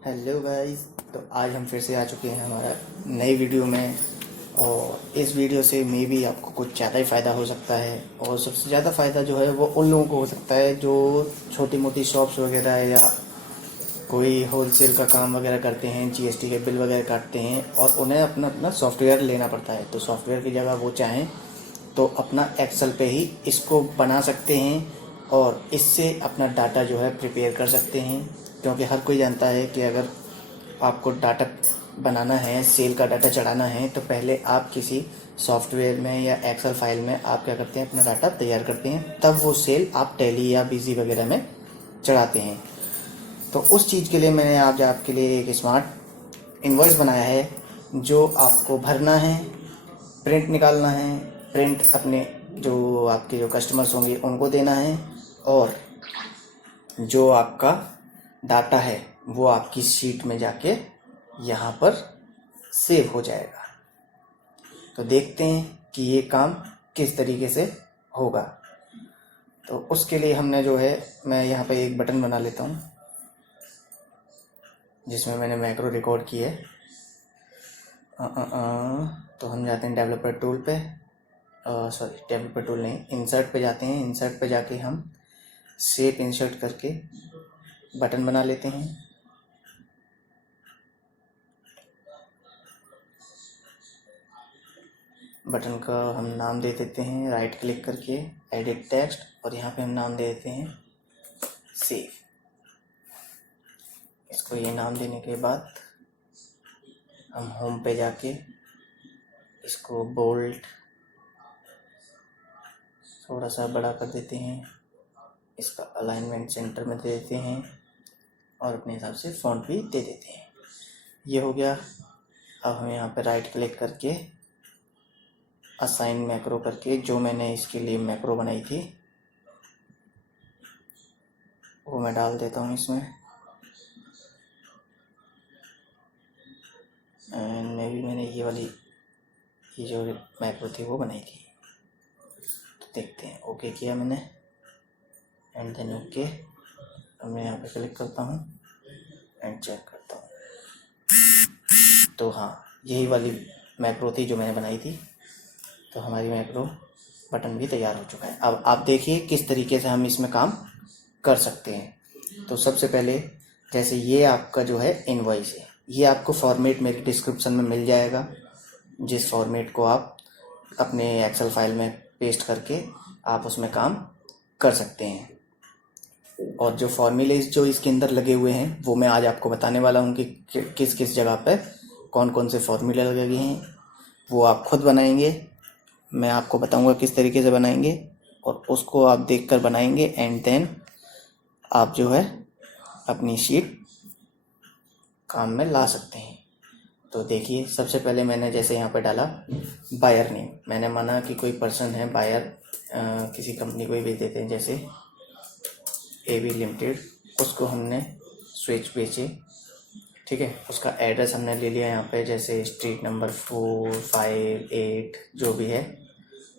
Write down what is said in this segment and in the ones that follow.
Hello guys. तो आज हम फिर से आ चुके हैं हमारा नई वीडियो में। और इस वीडियो से मे भी आपको कुछ ज़्यादा ही फ़ायदा हो सकता है। और सबसे ज़्यादा फ़ायदा जो है वो उन लोगों को हो सकता है जो छोटी मोटी शॉप्स वगैरह या कोई होलसेल का काम वगैरह करते हैं, जीएसटी के बिल वगैरह काटते हैं और उन्हें अपना अपना सॉफ्टवेयर लेना पड़ता है। तो सॉफ्टवेयर की जगह वो चाहें तो अपना एक्सेल पे ही इसको बना सकते हैं और इससे अपना डाटा जो है प्रिपेयर कर सकते हैं। क्योंकि हर कोई जानता है कि अगर आपको डाटा बनाना है, सेल का डाटा चढ़ाना है, तो पहले आप किसी सॉफ्टवेयर में या एक्सेल फाइल में आप क्या करते हैं, अपना डाटा तैयार करते हैं, तब वो सेल आप टैली या बिजी वगैरह में चढ़ाते हैं। तो उस चीज़ के लिए मैंने आज आपके लिए एक स्मार्ट इनवॉइस बनाया है जो आपको भरना है, प्रिंट निकालना है, प्रिंट अपने जो आपके जो कस्टमर्स होंगे उनको देना है, और जो आपका डाटा है वो आपकी शीट में जाके यहाँ पर सेव हो जाएगा। तो देखते हैं कि ये काम किस तरीके से होगा। तो उसके लिए हमने जो है, मैं यहाँ पे एक बटन बना लेता हूँ जिसमें मैंने मैक्रो रिकॉर्ड की है। तो हम जाते हैं डेवलपर टूल पे, सॉरी डेवलपर टूल नहीं, इंसर्ट पे जाते हैं। इंसर्ट पे जाके हम शेप इंसर्ट करके बटन बना लेते हैं। बटन का हम नाम दे देते हैं, राइट क्लिक करके एडिट टेक्स्ट, और यहाँ पे हम नाम दे देते हैं सेव। इसको ये नाम देने के बाद हम होम पे जाके इसको बोल्ड थोड़ा सा बड़ा कर देते हैं, इसका अलाइनमेंट सेंटर में दे देते हैं और अपने हिसाब से फॉन्ट भी दे देते हैं। ये हो गया। अब हम यहाँ पे राइट क्लिक करके असाइन मैक्रो करके, जो मैंने इसके लिए मैक्रो बनाई थी वो मैं डाल देता हूँ इसमें। एंड मे भी मैंने ये जो मैक्रो थी वो बनाई थी। तो देखते हैं, ओके किया मैंने, एंड देन ओके। अब मैं यहाँ पे क्लिक करता हूँ एंड चेक करता हूँ। तो हाँ, यही वाली मैक्रो थी जो मैंने बनाई थी। तो हमारी मैक्रो बटन भी तैयार हो चुका है। अब आप देखिए किस तरीके से हम इसमें काम कर सकते हैं। तो सबसे पहले, जैसे ये आपका जो है इनवॉइस है, ये आपको फॉर्मेट मेरे डिस्क्रिप्शन में मिल जाएगा, जिस फॉर्मेट को आप अपने एक्सेल फाइल में पेस्ट करके आप उसमें काम कर सकते हैं। और जो फॉर्मूलेज जो इसके अंदर लगे हुए हैं वो मैं आज आपको बताने वाला हूँ कि किस किस जगह पर कौन कौन से फॉर्मूले लगे हुए हैं। वो आप खुद बनाएंगे, मैं आपको बताऊंगा किस तरीके से बनाएंगे, और उसको आप देखकर बनाएंगे एंड देन आप जो है अपनी शीट काम में ला सकते हैं। तो देखिए, सबसे पहले मैंने जैसे यहाँ पर डाला बायर नेम, मैंने माना कि कोई पर्सन है बायर, किसी कंपनी को ही भेज देते हैं, जैसे AB लिमिटेड, उसको हमने स्विच बेचे, ठीक है। उसका एड्रेस हमने ले लिया यहाँ पे, जैसे स्ट्रीट नंबर 4, 5, 8 जो भी है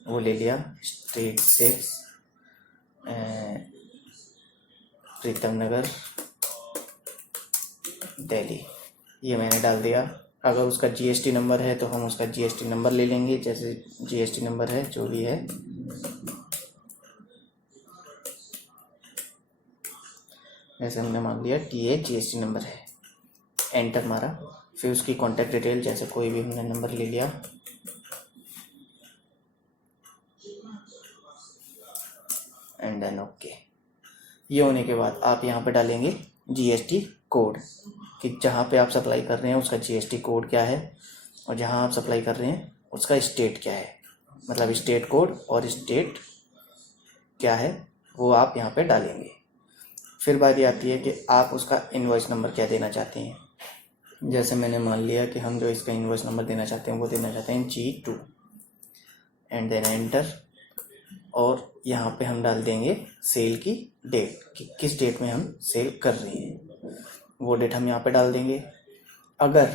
वो ले लिया, स्ट्रीट 6 प्रीतम नगर दिल्ली, ये मैंने डाल दिया। अगर उसका GST नंबर है तो हम उसका GST नंबर ले लेंगे, जैसे GST नंबर है जो भी है, जैसे हमने मान लिया TA GST नंबर है, एंटर मारा। फिर उसकी कॉन्टैक्ट डिटेल, जैसे कोई भी हमने नंबर ले लिया, एंड देन ओके। ये होने के बाद आप यहाँ पे डालेंगे GST कोड, कि जहाँ पे आप सप्लाई कर रहे हैं उसका GST कोड क्या है, और जहाँ आप सप्लाई कर रहे हैं उसका स्टेट क्या है, मतलब स्टेट कोड और स्टेट क्या है वो आप यहाँ पे डालेंगे। फिर बारी आती है कि आप उसका इनवॉइस नंबर क्या देना चाहते हैं। जैसे मैंने मान लिया कि हम जो इसका इनवॉइस नंबर देना चाहते हैं वो देना चाहते हैं G2, एंड देन एंटर। और यहाँ पे हम डाल देंगे सेल की डेट, कि किस डेट में हम सेल कर रहे हैं, वो डेट हम यहाँ पे डाल देंगे। अगर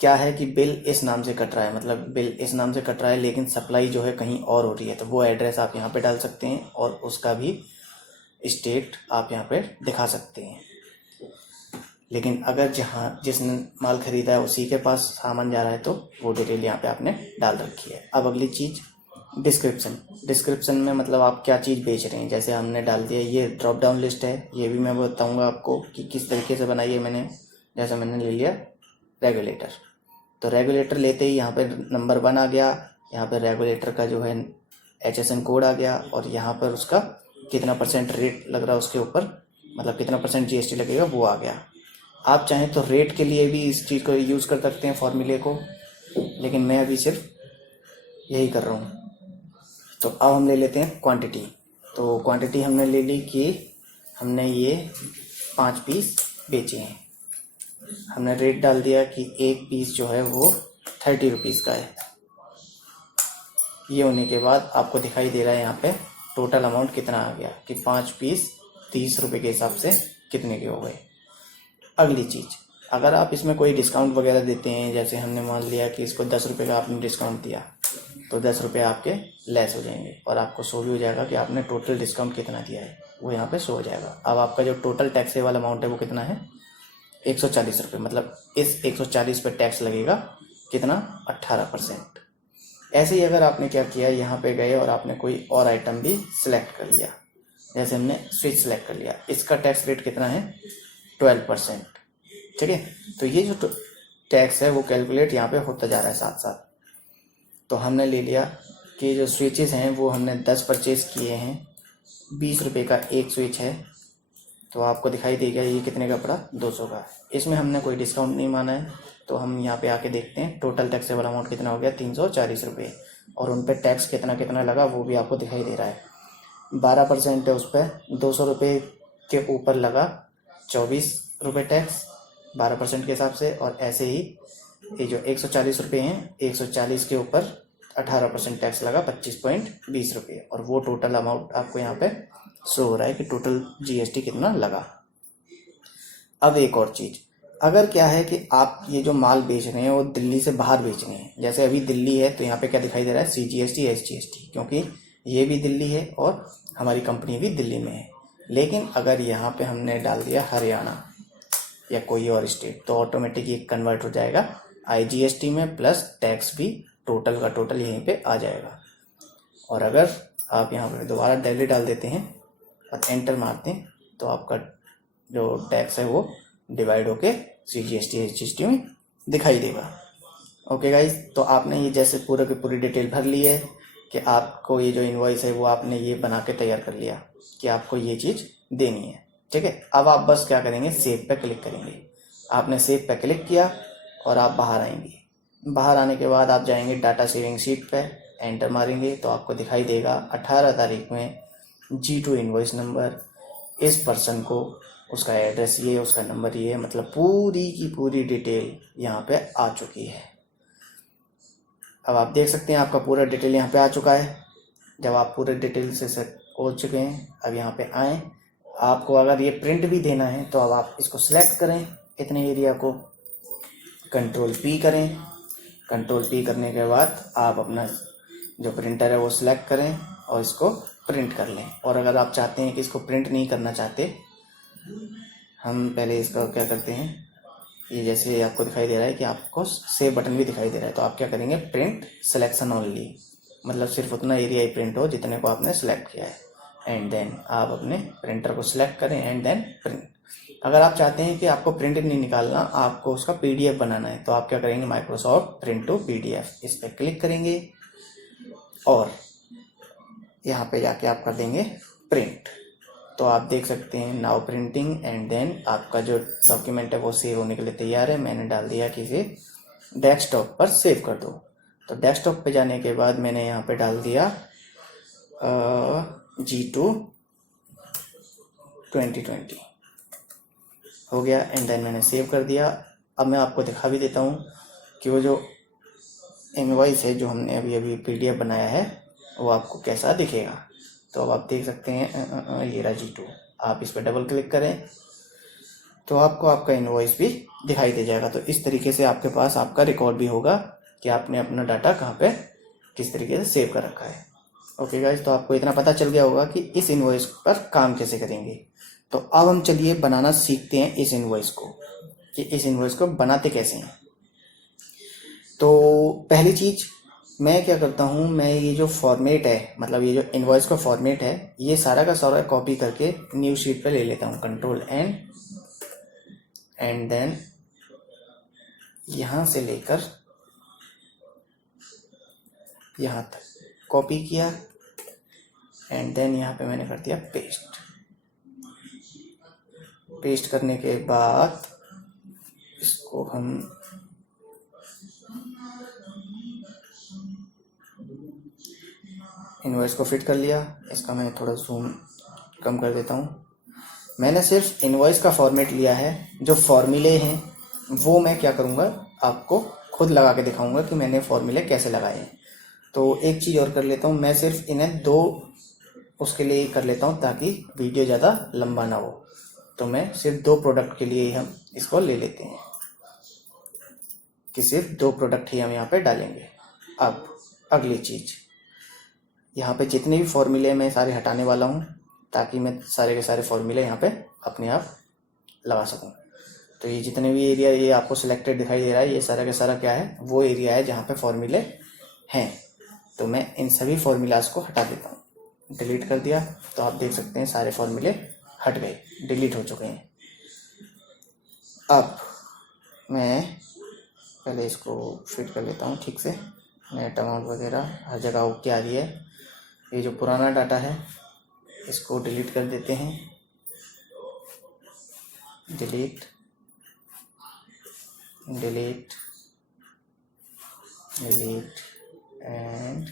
क्या है कि बिल इस नाम से कट रहा है, मतलब बिल इस नाम से कट रहा है लेकिन सप्लाई जो है कहीं और हो रही है, तो वो एड्रेस आप यहाँ पे डाल सकते हैं और उसका भी स्टेट आप यहाँ पे दिखा सकते हैं। लेकिन अगर जहाँ जिसने माल खरीदा है उसी के पास सामान जा रहा है तो वो डिटेल यहाँ पे आपने डाल रखी है। अब अगली चीज़ डिस्क्रिप्शन। डिस्क्रिप्शन में मतलब आप क्या चीज़ बेच रहे हैं। जैसे हमने डाल दिया ये ड्रॉप डाउन लिस्ट है, ये भी मैं बताऊँगा आपको कि किस तरीके से बनाई है मैंने। जैसे मैंने ले लिया रेगुलेटर, तो रेगुलेटर लेते ही यहाँ पर नंबर 1 आ गया, यहाँ पर रेगुलेटर का जो है HSN कोड आ गया, और यहाँ पर उसका कितना % रेट लग रहा है उसके ऊपर, मतलब कितना % GST लगेगा वो आ गया। आप चाहें तो रेट के लिए भी इस चीज़ को यूज़ कर सकते हैं फॉर्मूले को, लेकिन मैं अभी सिर्फ यही कर रहा हूँ। तो अब हम ले लेते हैं क्वांटिटी। तो क्वांटिटी हमने ले ली कि हमने ये 5 पीस बेचे हैं। हमने रेट डाल दिया कि एक पीस जो है वो 30 रुपीज़ का है। ये होने के बाद आपको दिखाई दे रहा है यहाँ पे टोटल अमाउंट कितना आ गया कि 5 पीस 30 रुपये के हिसाब से कितने के हो गए। अगली चीज़, अगर आप इसमें कोई डिस्काउंट वगैरह देते हैं, जैसे हमने मान लिया कि इसको 10 रुपये का आपने डिस्काउंट दिया, तो 10 रुपये आपके लेस हो जाएंगे और आपको शो भी हो जाएगा कि आपने टोटल डिस्काउंट कितना दिया है, वो यहाँ पे शो हो जाएगा। अब आपका जो टोटल टैक्सेबल अमाउंट है वो कितना है 140 रुपये, मतलब इस 140 पे टैक्स लगेगा कितना 18%। ऐसे ही अगर आपने क्या किया, यहाँ पे गए और आपने कोई और आइटम भी सिलेक्ट कर लिया, जैसे हमने स्विच सेलेक्ट कर लिया, इसका टैक्स रेट कितना है 12%, ठीक है। तो ये जो टैक्स है वो कैलकुलेट यहाँ पे होता जा रहा है साथ साथ। तो हमने ले लिया कि जो स्विचेस हैं वो हमने 10 परचेज़ किए हैं, 20 रुपये का एक स्विच है, तो आपको दिखाई देगा ये कितने का पड़ा 200 का। इसमें हमने कोई डिस्काउंट नहीं माना है, तो हम यहाँ पे आके देखते हैं टोटल टैक्सेबल अमाउंट कितना हो गया 340 रुपये, और उन पर टैक्स कितना कितना लगा वो भी आपको दिखाई दे रहा है। 12% है उस पर, 200 रुपये के ऊपर लगा 24 रुपये टैक्स 12% के हिसाब से, और ऐसे ही ये जो 140 रुपये हैं 140 के ऊपर 18% टैक्स लगा 25.20 रुपये, और वो टोटल अमाउंट आपको यहाँ पे शो हो रहा है कि टोटल GST कितना लगा। अब एक और चीज़, अगर क्या है कि आप ये जो माल बेच रहे हैं वो दिल्ली से बाहर बेच रहे हैं, जैसे अभी दिल्ली है तो यहाँ पे क्या दिखाई दे रहा है CGST SGST, क्योंकि ये भी दिल्ली है और हमारी कंपनी भी दिल्ली में है। लेकिन अगर यहाँ पे हमने डाल दिया हरियाणा या कोई और स्टेट, तो ऑटोमेटिक ये कन्वर्ट हो जाएगा IGST में, प्लस टैक्स भी टोटल का टोटल यहीं पे आ जाएगा। और अगर आप यहाँ पे दोबारा दिल्ली डाल देते हैं और एंटर मारते हैं तो आपका जो टैक्स है वो डिवाइड होके CGST SGST में दिखाई देगा। ओके गाइज, तो आपने ये जैसे पूरा की पूरी डिटेल भर ली है कि आपको ये जो इनवॉइस है वो आपने ये बना के तैयार कर लिया कि आपको ये चीज़ देनी है, ठीक है। अब आप बस क्या करेंगे, सेव पे क्लिक करेंगे। आपने सेव पे क्लिक किया और आप बाहर आएंगे। बाहर आने के बाद आप जाएंगे डाटा सेविंग शीट पे, एंटर मारेंगे तो आपको दिखाई देगा 18 तारीख में G2 इनवॉइस नंबर, इस पर्सन को उसका एड्रेस ये, उसका नंबर ये, मतलब पूरी की पूरी डिटेल यहाँ पे आ चुकी है। अब आप देख सकते हैं आपका पूरा डिटेल यहाँ पे आ चुका है। जब आप पूरे डिटेल से सेट हो चुके हैं, अब यहाँ पे आएँ। आपको अगर ये प्रिंट भी देना है तो अब आप इसको सिलेक्ट करें, इतने एरिया को कंट्रोल P करें। कंट्रोल P करने के बाद आप अपना जो प्रिंटर है वो सिलेक्ट करें और इसको प्रिंट कर लें। और अगर आप चाहते हैं कि इसको प्रिंट नहीं करना चाहते, हम पहले इसका क्या करते हैं, ये जैसे आपको दिखाई दे रहा है कि आपको सेव बटन भी दिखाई दे रहा है, तो आप क्या करेंगे प्रिंट सिलेक्शन ओनली, मतलब सिर्फ उतना एरिया ही प्रिंट हो जितने को आपने सेलेक्ट किया है, एंड देन आप अपने प्रिंटर को सिलेक्ट करें एंड देन प्रिंट। अगर आप चाहते हैं कि आपको प्रिंट नहीं निकालना, आपको उसका PDF बनाना है, तो आप क्या करेंगे माइक्रोसॉफ्ट प्रिंट टू PDF, इस पर क्लिक करेंगे और यहाँ पे जाके आप कर देंगे प्रिंट। तो आप देख सकते हैं नाउ प्रिंटिंग, एंड देन आपका जो डॉक्यूमेंट है वो सेव होने के लिए तैयार है। मैंने डाल दिया कि इसे डेस्कटॉप पर सेव कर दो। तो डेस्कटॉप पे जाने के बाद मैंने यहाँ पे डाल दिया G2 2020 हो गया, एंड देन मैंने सेव कर दिया। अब मैं आपको दिखा भी देता हूँ कि वो जो इनवॉइस है जो हमने अभी अभी PDF बनाया है वो आपको कैसा दिखेगा। तो अब आप देख सकते हैं ये रहा G2। आप इस पर डबल क्लिक करें तो आपको आपका इनवॉइस भी दिखाई दे जाएगा। तो इस तरीके से आपके पास आपका रिकॉर्ड भी होगा कि आपने अपना डाटा कहाँ पे किस तरीके से सेव कर रखा है। ओके गाइज, तो आपको इतना पता चल गया होगा कि इस इनवॉइस पर काम कैसे करेंगे। तो अब हम चलिए बनाना सीखते हैं इस इनवॉइस को, कि इस इनवॉइस को बनाते कैसे हैं। तो पहली चीज़ मैं क्या करता हूँ, मैं ये जो फॉर्मेट है, मतलब ये जो इनवॉइस का फॉर्मेट है, ये सारा का सारा कॉपी करके न्यू शीट पे ले लेता हूँ, कंट्रोल एंड देन यहाँ से लेकर यहाँ तक कॉपी किया एंड देन यहाँ पे मैंने कर दिया पेस्ट करने के बाद इसको हम इनवॉइस को फिट कर लिया। इसका मैं थोड़ा जूम कम कर देता हूँ। मैंने सिर्फ इनवॉइस का फॉर्मेट लिया है, जो फॉर्मूले हैं वो मैं क्या करूँगा, आपको खुद लगा के दिखाऊंगा कि मैंने फॉर्मूले कैसे लगाए हैं। तो एक चीज़ और कर लेता हूँ, मैं सिर्फ इन्हें दो उसके लिए कर लेता हूँ ताकि वीडियो ज़्यादा लंबा ना हो। तो मैं सिर्फ 2 प्रोडक्ट के लिए ही हम इसको ले लेते हैं कि सिर्फ 2 प्रोडक्ट ही हम यहाँ पे डालेंगे। अब अगली चीज़, यहाँ पे जितने भी फॉर्मूले मैं सारे हटाने वाला हूँ ताकि मैं सारे के सारे फॉर्मूले यहाँ पे अपने आप लगा सकूँ। तो ये जितने भी एरिया ये आपको सिलेक्टेड दिखाई दे रहा है, ये सारा का सारा क्या है, वो एरिया है जहाँ पे फॉर्मूले हैं। तो मैं इन सभी फॉर्मूलाज को हटा देता हूँ, डिलीट कर दिया। तो आप देख सकते हैं सारे फॉर्मूले हट गए, डिलीट हो चुके हैं। अब मैं पहले इसको फिट कर लेता हूँ ठीक से, नेट अमाउंट वगैरह हर जगह ओके आ रही है। ये जो पुराना डाटा है इसको डिलीट कर देते हैं, डिलीट डिलीट डिलीट एंड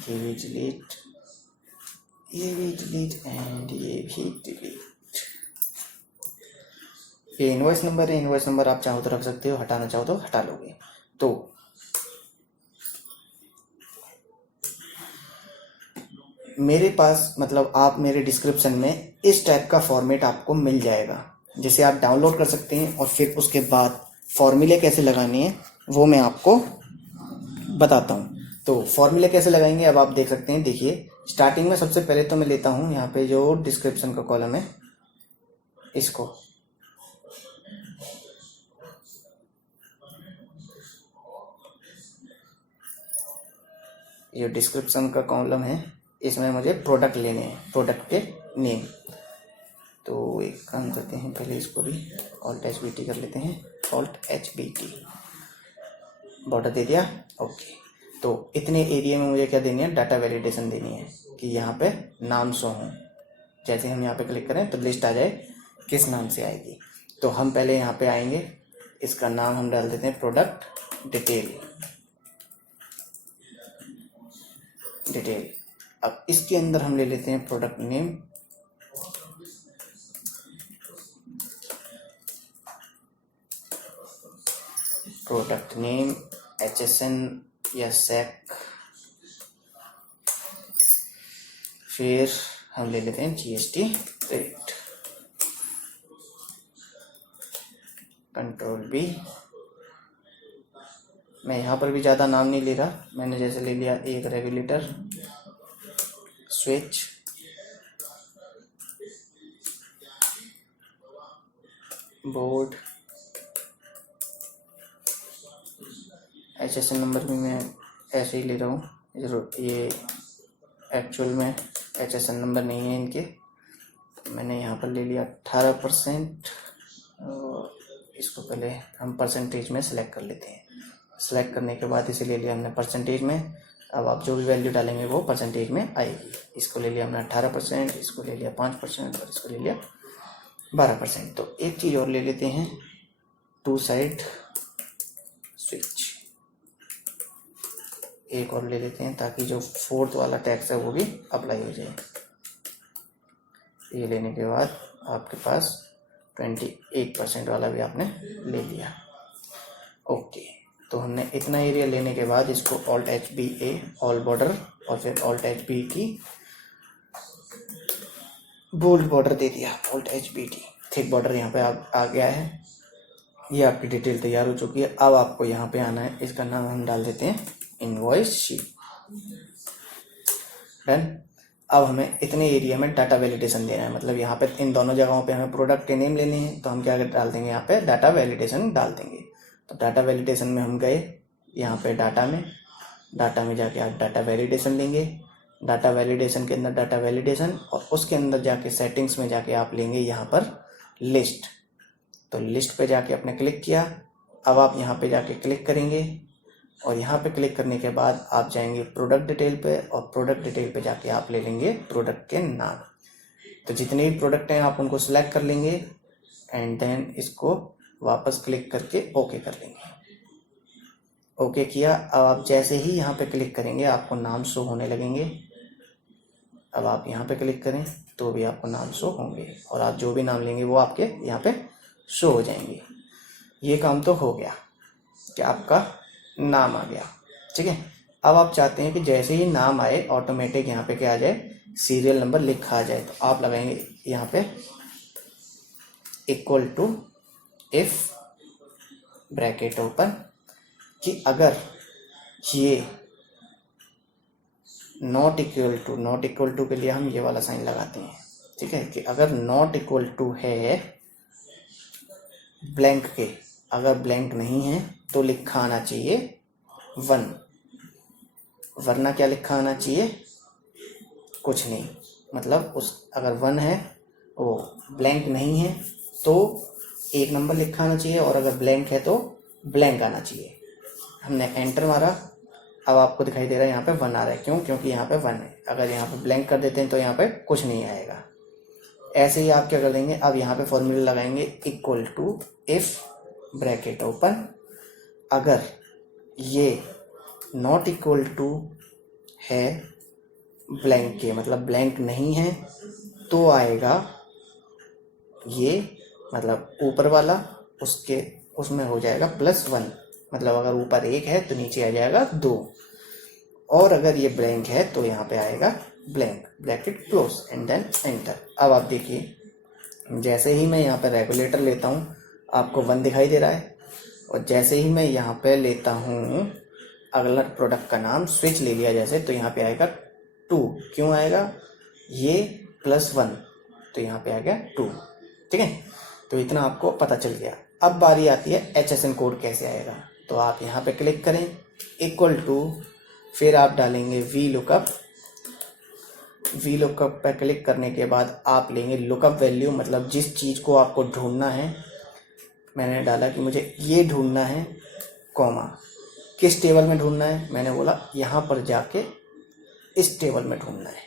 ये भी डिलीट, ये भी डिलीट एंड ये भी डिलीट। ये इनवॉइस नंबर है, इनवॉइस नंबर आप चाहो तो रख सकते हो, हटाना चाहो तो हटा लोगे। तो मेरे पास, मतलब आप मेरे डिस्क्रिप्शन में इस टाइप का फॉर्मेट आपको मिल जाएगा, जिसे आप डाउनलोड कर सकते हैं। और फिर उसके बाद फॉर्मूले कैसे लगाने हैं वो मैं आपको बताता हूँ। तो फॉर्मूले कैसे लगाएंगे अब आप देख सकते हैं। देखिए स्टार्टिंग में सबसे पहले तो मैं लेता हूँ यहाँ पे जो डिस्क्रिप्शन का कॉलम है, इसको ये डिस्क्रिप्शन का कॉलम है, इसमें मुझे प्रोडक्ट लेने हैं, प्रोडक्ट के नेम। तो एक काम करते हैं, पहले इसको भी Alt+HBT कर लेते हैं, Alt+HBT, बॉर्डर दे दिया, ओके। तो इतने एरिया में मुझे क्या देनी है, डाटा वैलिडेशन देनी है कि यहाँ पे नाम शो हों। जैसे हम यहाँ पे क्लिक करें तो लिस्ट आ जाए किस नाम से आएगी। तो हम पहले यहाँ पे आएंगे, इसका नाम हम डाल देते हैं प्रोडक्ट डिटेल। अब इसके अंदर हम ले लेते हैं product name, product name HSN या SEC, फिर हम ले लेते हैं GST रेट, कंट्रोल B। मैं यहाँ पर भी ज़्यादा नाम नहीं ले रहा, मैंने जैसे ले लिया एक regulator, switch, board, HSN number भी मैं ऐसे ही ले रहा हूँ, ये एक्चुअल में HSN नंबर नहीं है इनके। मैंने यहाँ पर ले लिया 18%, और इसको पहले हम परसेंटेज में सेलेक्ट कर लेते हैं। सेलेक्ट करने के बाद इसे ले लिया हमने परसेंटेज में। अब आप जो भी वैल्यू डालेंगे वो परसेंटेज में आएगी। इसको ले लिया हमने 18%, इसको ले लिया 5% और इसको ले लिया 12%। तो एक चीज़ और ले लेते हैं, 2 साइड स्विच, एक और ले लेते हैं ताकि जो 4th वाला टैक्स है वो भी अप्लाई हो जाए। ये लेने के बाद आपके पास 28% वाला भी आपने ले लिया, ओके। तो हमने इतना एरिया लेने के बाद इसको Alt+HBA ऑल बॉर्डर और फिर Alt+HBT बोल्ड बॉर्डर दे दिया, Alt+HBT थिक बॉर्डर यहाँ पे आ गया है। ये आपकी डिटेल तैयार हो चुकी है। अब आपको यहाँ पे आना है, इसका नाम हम डाल देते हैं इनवॉइस शीट, डन। अब हमें इतने एरिया में डाटा वैलिडेशन देना है, मतलब यहाँ पे इन दोनों जगहों पे हमें प्रोडक्ट के नेम लेने हैं, तो हम क्या डाल देंगे यहाँ पे डाटा वैलिडेशन डाल देंगे। तो डाटा वैलिडेशन में हम गए यहाँ पे डाटा में जाके आप डाटा वैलिडेशन लेंगे, डाटा वैलिडेशन के अंदर डाटा वैलिडेशन, और उसके अंदर जाके सेटिंग्स में जाके आप लेंगे यहाँ पर लिस्ट। तो लिस्ट पे जाके आपने क्लिक किया, अब आप यहाँ पे जाके क्लिक करेंगे और यहाँ पे क्लिक करने के बाद आप जाएंगे प्रोडक्ट डिटेल पे, और प्रोडक्ट डिटेल पे जाके आप ले लेंगे प्रोडक्ट के नाम। तो जितने भी प्रोडक्ट हैं आप उनको सिलेक्ट कर लेंगे एंड देन इसको वापस क्लिक करके ओके कर लेंगे। ओके किया, अब आप जैसे ही यहाँ पे क्लिक करेंगे आपको नाम शो होने लगेंगे। अब आप यहाँ पे क्लिक करें तो भी आपको नाम शो होंगे, और आप जो भी नाम लेंगे वो आपके यहाँ पे शो हो जाएंगे। ये काम तो हो गया कि आपका नाम आ गया, ठीक है। अब आप चाहते हैं कि जैसे ही नाम आए ऑटोमेटिक यहाँ पे क्या आ जाए, सीरियल नंबर लिखा आ जाए। तो आप लगाएंगे यहाँ पे equal to if bracket open, कि अगर ये नॉट इक्वल टू के लिए हम ये वाला साइन लगाते हैं, ठीक है, कि अगर नॉट इक्वल टू है ब्लैंक के, अगर ब्लैंक नहीं है तो लिखा आना चाहिए 1, वरना क्या लिखा आना चाहिए, कुछ नहीं। मतलब उस अगर 1 है वो ब्लैंक नहीं है तो 1 नंबर लिखा आना चाहिए, और अगर ब्लैंक है तो ब्लैंक आना चाहिए। हमने एंटर मारा, अब आपको दिखाई दे रहा है यहाँ पे 1 आ रहा है, क्यों, क्योंकि यहाँ पे 1 है। अगर यहाँ पे ब्लैंक कर देते हैं तो यहाँ पे कुछ नहीं आएगा। ऐसे ही आप क्या कर देंगे, अब यहाँ पे फॉर्मूला लगाएंगे equal to if bracket open, अगर ये नॉट इक्वल टू है ब्लैंक के, मतलब ब्लैंक नहीं है, तो आएगा ये, मतलब ऊपर वाला उसके उसमें हो जाएगा +1, मतलब अगर ऊपर 1 है तो नीचे आ जाएगा 2, और अगर ये ब्लैंक है तो यहाँ पे आएगा blank, bracket close and then enter. अब आप देखिए, जैसे ही मैं यहाँ पे रेगुलेटर लेता हूँ आपको 1 दिखाई दे रहा है, और जैसे ही मैं यहाँ पे लेता हूँ अगला प्रोडक्ट का नाम स्विच ले लिया जैसे, तो यहाँ पे आएगा 2। क्यों आएगा, ये +1 तो यहाँ पे आ गया 2, ठीक है। तो इतना आपको पता चल गया। अब बारी आती है HSN कोड कैसे आएगा। तो आप यहाँ पे क्लिक करें इक्वल टू, फिर आप डालेंगे वी लुकअप पे क्लिक करने के बाद आप लेंगे लुकअप वैल्यू, मतलब जिस चीज़ को आपको ढूंढना है। मैंने डाला कि मुझे ये ढूंढना है, कॉमा किस टेबल में ढूंढना है, मैंने बोला यहाँ पर जाके इस टेबल में ढूंढना है,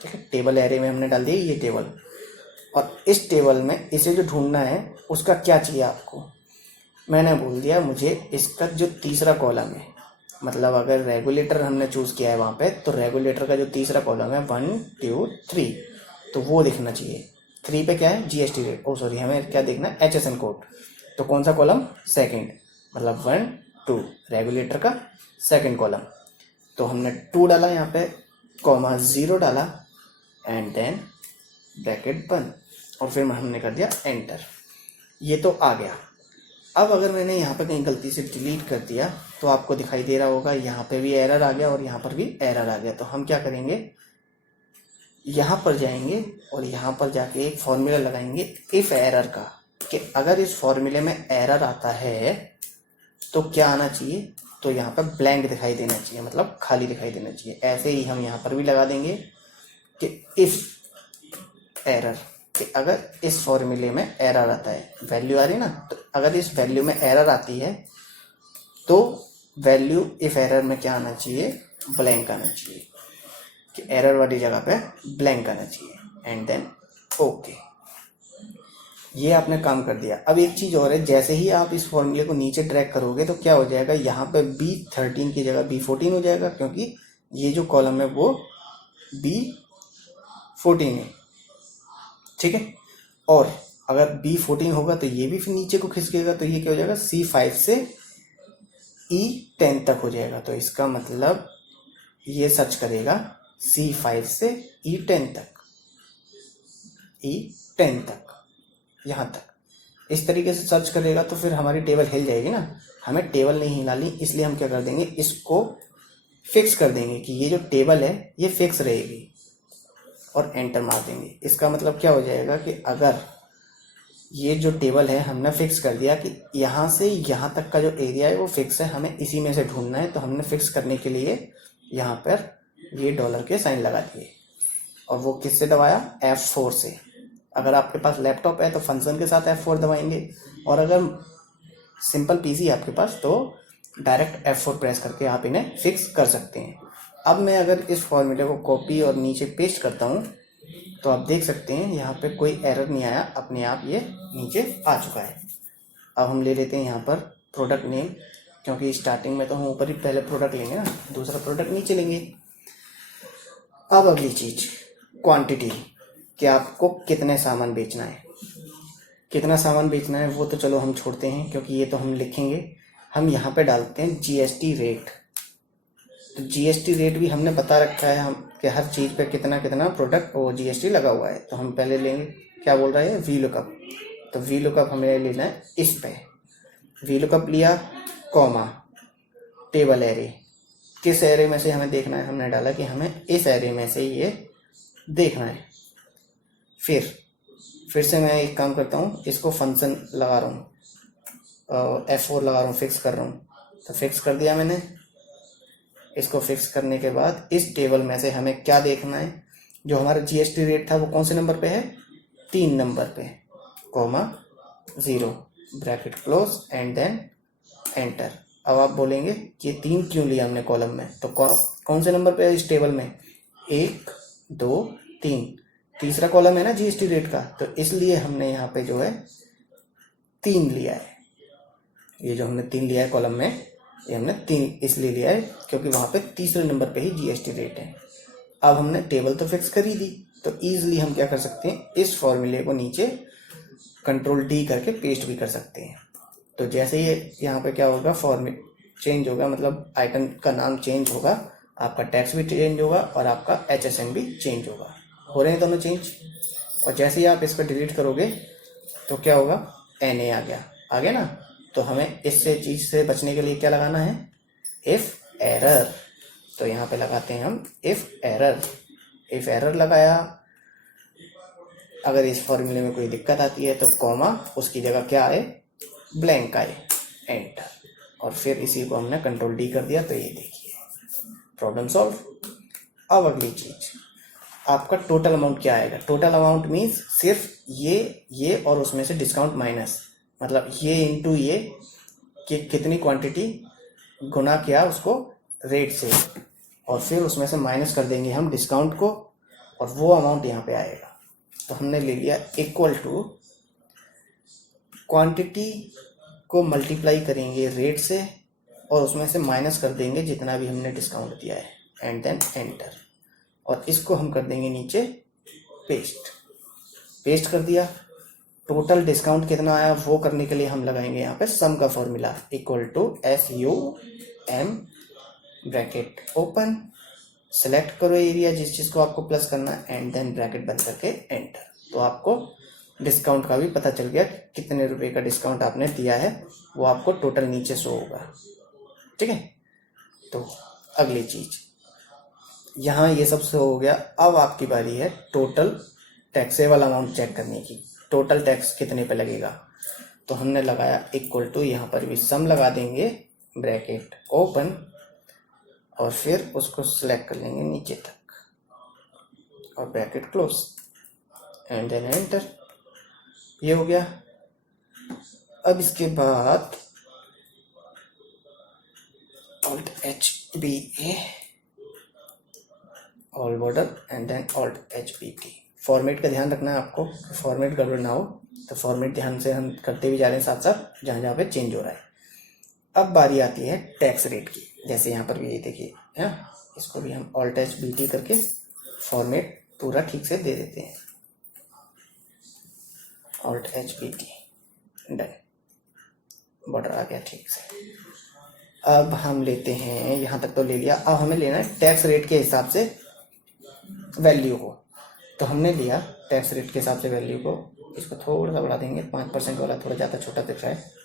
ठीक है। टेबल एरे में हमने डाल दिया ये टेबल, और इस टेबल में इसे जो ढूंढना है उसका क्या चाहिए आपको, मैंने बोल दिया मुझे इसका जो तीसरा कॉलम है, मतलब अगर रेगुलेटर हमने चूज़ किया है वहाँ पे, तो रेगुलेटर का जो तीसरा कॉलम है 1 2 3, तो वो दिखना चाहिए। 3 पे क्या है, GST रेट, सॉरी हमें क्या देखना है, HSN कोड। तो कौन सा कॉलम, सेकंड, मतलब 1 2 रेगुलेटर का सेकंड कॉलम। तो हमने 2 डाला यहाँ पे, कॉमा 0 डाला एंड देन ब्रैकेट बंद, और फिर हमने कर दिया एंटर। ये तो आ गया। अब अगर मैंने यहाँ पे कहीं गलती से डिलीट कर दिया तो आपको दिखाई दे रहा होगा यहाँ पे भी एरर आ गया और यहाँ पर भी एरर आ गया। तो हम क्या करेंगे, यहाँ पर जाएंगे और यहाँ पर जाके एक फॉर्मूला लगाएंगे इफ एरर का, कि अगर इस फॉर्मूले में एरर आता है तो क्या आना चाहिए, तो यहाँ पर ब्लैंक दिखाई देना चाहिए, मतलब खाली दिखाई देना चाहिए। ऐसे ही हम यहाँ पर भी लगा देंगे कि इफ एरर, कि अगर इस फॉर्मूले में एरर आता है, वैल्यू आ रही है ना, तो अगर इस वैल्यू में एरर आती है तो वैल्यू इफ एरर में क्या आना चाहिए, ब्लैंक आना चाहिए, कि एरर वाली जगह पे ब्लैंक आना चाहिए एंड देन ओके। ये आपने काम कर दिया। अब एक चीज़ और है, जैसे ही आप इस फॉर्मूले को नीचे ड्रैग करोगे तो क्या हो जाएगा, यहाँ पे B13 की जगह B14 हो जाएगा, क्योंकि ये जो कॉलम है वो B14 है, ठीक है। और अगर B14 होगा तो ये भी फिर नीचे को खिसकेगा, तो ये क्या हो जाएगा, C5 से E10 तक हो जाएगा। तो इसका मतलब ये सर्च करेगा C5 से E10 तक, E10 तक, यहाँ तक इस तरीके से सर्च करेगा। तो फिर हमारी टेबल हिल जाएगी ना, हमें टेबल नहीं हिलानी, इसलिए हम क्या कर देंगे, इसको फिक्स कर देंगे कि ये जो टेबल है ये फिक्स रहेगी और एंटर मार देंगे। इसका मतलब क्या हो जाएगा कि अगर ये जो टेबल है हमने फिक्स कर दिया कि यहाँ से यहाँ तक का जो एरिया है वो फिक्स है, हमें इसी में से ढूंढना है, तो हमने फिक्स करने के लिए यहाँ पर ये डॉलर के साइन लगा दिए। और वो किससे दबाया? F4 से। अगर आपके पास लैपटॉप है तो फंक्शन के साथ F4 दबाएंगे, और अगर सिंपल पीसी है आपके पास तो डायरेक्ट F4 प्रेस करके आप इन्हें फिक्स कर सकते हैं। अब मैं अगर इस फॉर्मूले को कॉपी और नीचे पेस्ट करता हूँ तो आप देख सकते हैं यहाँ पे कोई एरर नहीं आया, अपने आप ये नीचे आ चुका है। अब हम ले लेते हैं यहाँ पर प्रोडक्ट नेम, क्योंकि स्टार्टिंग में तो हम ऊपर ही पहले प्रोडक्ट लेंगे ना, दूसरा प्रोडक्ट नीचे लेंगे। अब अगली चीज़ क्वांटिटी, कि आपको कितने सामान बेचना है। कितना सामान बेचना है वो तो चलो हम छोड़ते हैं, क्योंकि ये तो हम लिखेंगे। हम यहाँ पे डालते हैं जीएसटी रेट। तो जीएसटी रेट भी हमने बता रखा है हम कि हर चीज़ पे कितना कितना प्रोडक्ट वो जीएसटी लगा हुआ है। तो हम पहले लेंगे, क्या बोल रहा है, वी लुकअप। तो वी लुकअप हमें लेना है इस पे। वी लुकअप लिया, कॉमा, टेबल एरे, किस एरे में से हमें देखना है, हमने डाला कि हमें इस एरे में से ये देखना है। फिर से मैं एक काम करता हूँ, इसको फंक्शन लगा रहा हूँ, F4 लगा रहा हूँ, फिक्स कर रहा हूँ। तो फिक्स कर दिया मैंने। इसको फिक्स करने के बाद इस टेबल में से हमें क्या देखना है, जो हमारा जीएसटी रेट था वो कौन से नंबर पे है, 3 नंबर पे, comma 0 bracket close and then enter. अब आप बोलेंगे कि 3 क्यों लिया हमने कॉलम में, तो कौन से नंबर पे है इस टेबल में, 1 2 3, तीसरा कॉलम है ना जीएसटी रेट का, तो इसलिए हमने यहाँ पे जो है 3 लिया है। ये जो हमने 3 लिया है कॉलम में, ये हमने 3 इसलिए लिया है क्योंकि वहाँ पे तीसरे नंबर पे ही जीएसटी रेट है। अब हमने टेबल तो फिक्स कर ही दी, तो ईजिली हम क्या कर सकते हैं, इस फॉर्मूले को नीचे कंट्रोल डी करके पेस्ट भी कर सकते हैं। तो जैसे ये यहाँ पे क्या होगा, फॉर्मेट चेंज होगा, मतलब आइकन का नाम चेंज होगा, आपका टैक्स भी चेंज होगा और आपका HSN भी चेंज होगा। हो रहे हैं दोनों चेंज। और जैसे ही आप इस पर डिलीट करोगे तो क्या होगा, NA आ गया ना। तो हमें इससे चीज़ से बचने के लिए क्या लगाना है, इफ एरर। तो यहाँ पे लगाते हैं हम इफ एरर लगाया। अगर इस फॉर्मूले में कोई दिक्कत आती है तो कॉमा, उसकी जगह क्या आए, ब्लैंक आए, एंटर। और फिर इसी को हमने कंट्रोल डी कर दिया। तो ये देखिए प्रॉब्लम सॉल्व। अब अगली चीज, आपका टोटल अमाउंट क्या आएगा। टोटल अमाउंट मीन्स सिर्फ ये और उसमें से डिस्काउंट माइनस, मतलब ये इंटू ये कि कितनी क्वांटिटी गुना किया उसको रेट से, और फिर उसमें से माइनस कर देंगे हम डिस्काउंट को, और वो अमाउंट यहाँ पे आएगा। तो हमने ले लिया इक्वल टू, क्वांटिटी को मल्टीप्लाई करेंगे रेट से और उसमें से माइनस कर देंगे जितना भी हमने डिस्काउंट दिया है, एंड देन एंटर। और इसको हम कर देंगे नीचे पेस्ट कर दिया। टोटल डिस्काउंट कितना आया वो करने के लिए हम लगाएंगे यहाँ पे सम का formula, equal to SUM bracket open, select करो एरिया जिस चीज़ को आपको प्लस करना है, एंड देन ब्रैकेट बंद करके एंटर। तो आपको डिस्काउंट का भी पता चल गया, कितने रुपए का डिस्काउंट आपने दिया है वो आपको टोटल नीचे शो होगा। ठीक है, तो अगली चीज, यहाँ ये सब शो हो गया। अब आपकी बारी है टोटल टैक्सेबल अमाउंट चेक करने की, टोटल टैक्स कितने पे लगेगा। तो हमने लगाया इक्वल टू, यहाँ पर भी सम लगा देंगे, ब्रैकेट ओपन, और फिर उसको सिलेक्ट कर लेंगे नीचे तक और bracket close, and then enter. ये हो गया। अब इसके बाद Alt HBA all border and then Alt HBT। Format का ध्यान रखना है आपको, फॉर्मेट गड़बड़ ना हो। तो फॉर्मेट ध्यान से हम करते भी जा रहे हैं साथ साथ जहाँ जहाँ पे चेंज हो रहा है। अब बारी आती है टैक्स रेट की, जैसे यहाँ पर भी ये देखिए है, इसको भी हम Alt HBT करके फॉर्मेट पूरा ठीक से दे देते हैं, Alt HBT, डन, बॉर्डर आ गया ठीक से। अब हम लेते हैं, यहाँ तक तो ले लिया, अब हमें लेना है टैक्स रेट के हिसाब से वैल्यू को। तो हमने लिया टैक्स रेट के हिसाब से वैल्यू को, इसको थोड़ा सा बढ़ा देंगे, 5% वाला थोड़ा ज़्यादा छोटा दिख रहा है।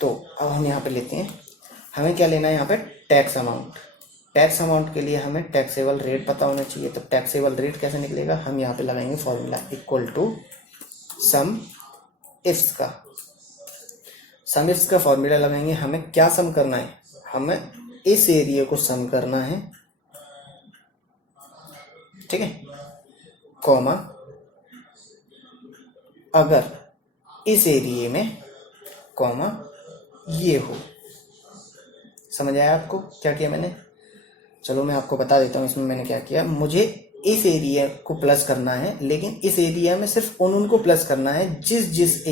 तो अब हम यहाँ पे लेते हैं, हमें क्या लेना है यहाँ पे, टैक्स अमाउंट। टैक्स अमाउंट के लिए हमें टैक्सेबल रेट पता होना चाहिए। तो टैक्सेबल रेट कैसे निकलेगा, हम यहाँ पे लगाएंगे formula equal to sumifs का। सम इफ्स का फॉर्मूला लगाएंगे। हमें क्या सम करना है, हमें इस एरिया को सम करना है, ठीक है, कॉमा अगर इस एरिया में कॉमा ये हो। समझ आया आपको क्या किया मैंने? चलो मैं आपको बता देता हूँ इसमें मैंने क्या किया। मुझे इस एरिया को प्लस करना है, लेकिन इस एरिया में सिर्फ उनको प्लस करना है जिस जिस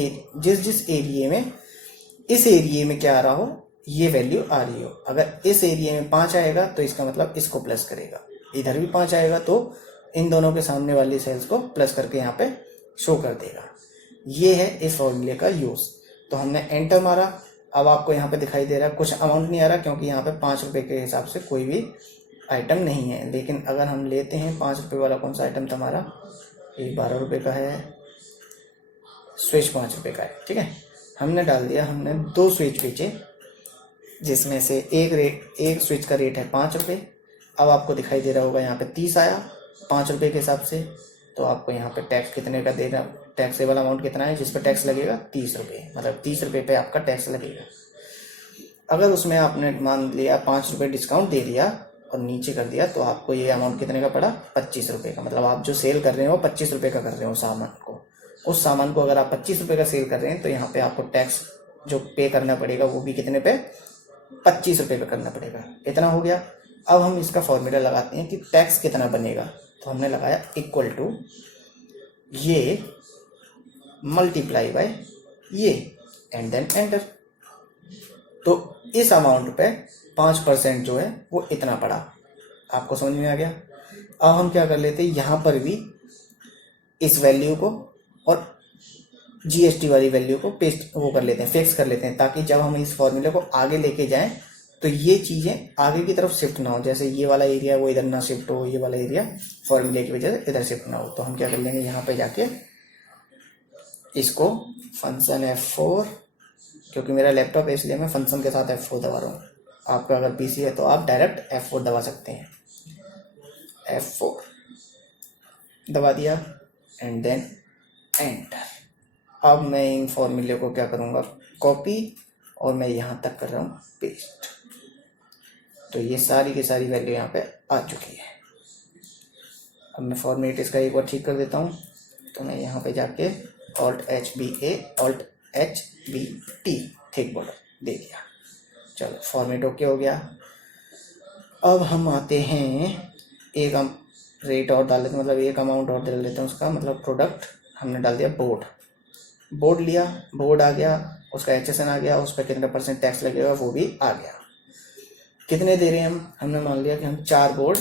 एरिया में, इस एरिया में क्या आ रहा हो, ये वैल्यू आ रही हो। अगर इस एरिया में 5 आएगा तो इसका मतलब इसको प्लस करेगा, इधर भी 5 आएगा तो इन दोनों के सामने वाली सेल्स को प्लस करके यहाँ पे शो कर देगा। ये है इस फॉर्मूले का यूज। तो हमने एंटर मारा, अब आपको यहाँ पे दिखाई दे रहा है कुछ अमाउंट नहीं आ रहा, क्योंकि यहाँ पे 5 रुपए के हिसाब से कोई भी आइटम नहीं है। लेकिन अगर हम लेते हैं 5 रुपये वाला, कौन सा आइटम था हमारा, ये 12 रुपये का है, स्विच 5 रुपये का है, ठीक है। हमने डाल दिया, हमने 2 स्विच बेचे, जिसमें से एक स्विच का रेट है 5 रुपये। अब आपको दिखाई दे रहा होगा यहाँ पे 30 आया 5 रुपये के हिसाब से। तो आपको यहाँ पे टैक्स कितने का देना, टैक्सेबल अमाउंट कितना है जिस पर टैक्स लगेगा, 30 रुपये, मतलब 30 रुपये पे आपका टैक्स लगेगा। अगर उसमें आपने मान लिया 5 रुपये डिस्काउंट दे दिया और नीचे कर दिया, तो आपको ये अमाउंट कितने का पड़ा, 25 रुपये का। मतलब आप जो सेल कर रहे हो 25 रुपये का कर रहे हो सामान को, उस सामान को अगर आप 25 रुपये का सेल कर रहे हैं तो यहाँ पे आपको टैक्स जो पे करना पड़ेगा वो भी कितने पे, 25 रुपये पे करना पड़ेगा। इतना हो गया। अब हम इसका फॉर्मूला लगाते हैं कि टैक्स कितना बनेगा। तो हमने लगाया इक्वल टू ये मल्टीप्लाई बाय ये एंड देन एंटर। तो इस अमाउंट पे 5% जो है वो इतना पड़ा। आपको समझ में आ गया? अब हम क्या कर लेते हैं, यहाँ पर भी इस वैल्यू को और जीएसटी वाली वैल्यू को पेस्ट वो कर लेते हैं, फिक्स कर लेते हैं, ताकि जब हम इस फॉर्मूले को आगे लेके जाएं तो ये चीज़ें आगे की तरफ शिफ्ट ना हो। जैसे ये वाला एरिया वो इधर ना शिफ्ट हो, ये वाला एरिया फॉर्मूले की वजह से इधर शिफ्ट ना हो। तो हम क्या कर लेंगे, यहाँ पे जाके इसको फंक्शन F4, क्योंकि मेरा लैपटॉप है इसलिए मैं फंक्शन के साथ F4 दबा रहा हूँ। आपका अगर पीसी है तो आप डायरेक्ट F4 दबा सकते हैं। F4 दबा दिया एंड देन एंटर। अब मैं इन फॉर्मूले को क्या करूँगा, कॉपी, और मैं यहाँ तक कर रहा हूँ पेस्ट। तो ये सारी की सारी वैल्यू यहाँ पे आ चुकी है। अब मैं फॉर्मेट इसका एक बार ठीक कर देता हूँ। तो मैं यहाँ पे जाके Alt+HBT थिक बॉर्डर दे दिया। चलो फॉर्मेट ओके हो गया। अब हम आते हैं, एक हम रेट और डाल लेते हैं, मतलब एक अमाउंट और डाल लेते हैं उसका, मतलब प्रोडक्ट हमने डाल दिया बोर्ड लिया, बोर्ड आ गया, उसका HSN आ गया, उस पर कितना % टैक्स लगेगा वो भी आ गया। कितने दे रहे हैं हमने मान लिया कि हम 4 बोर्ड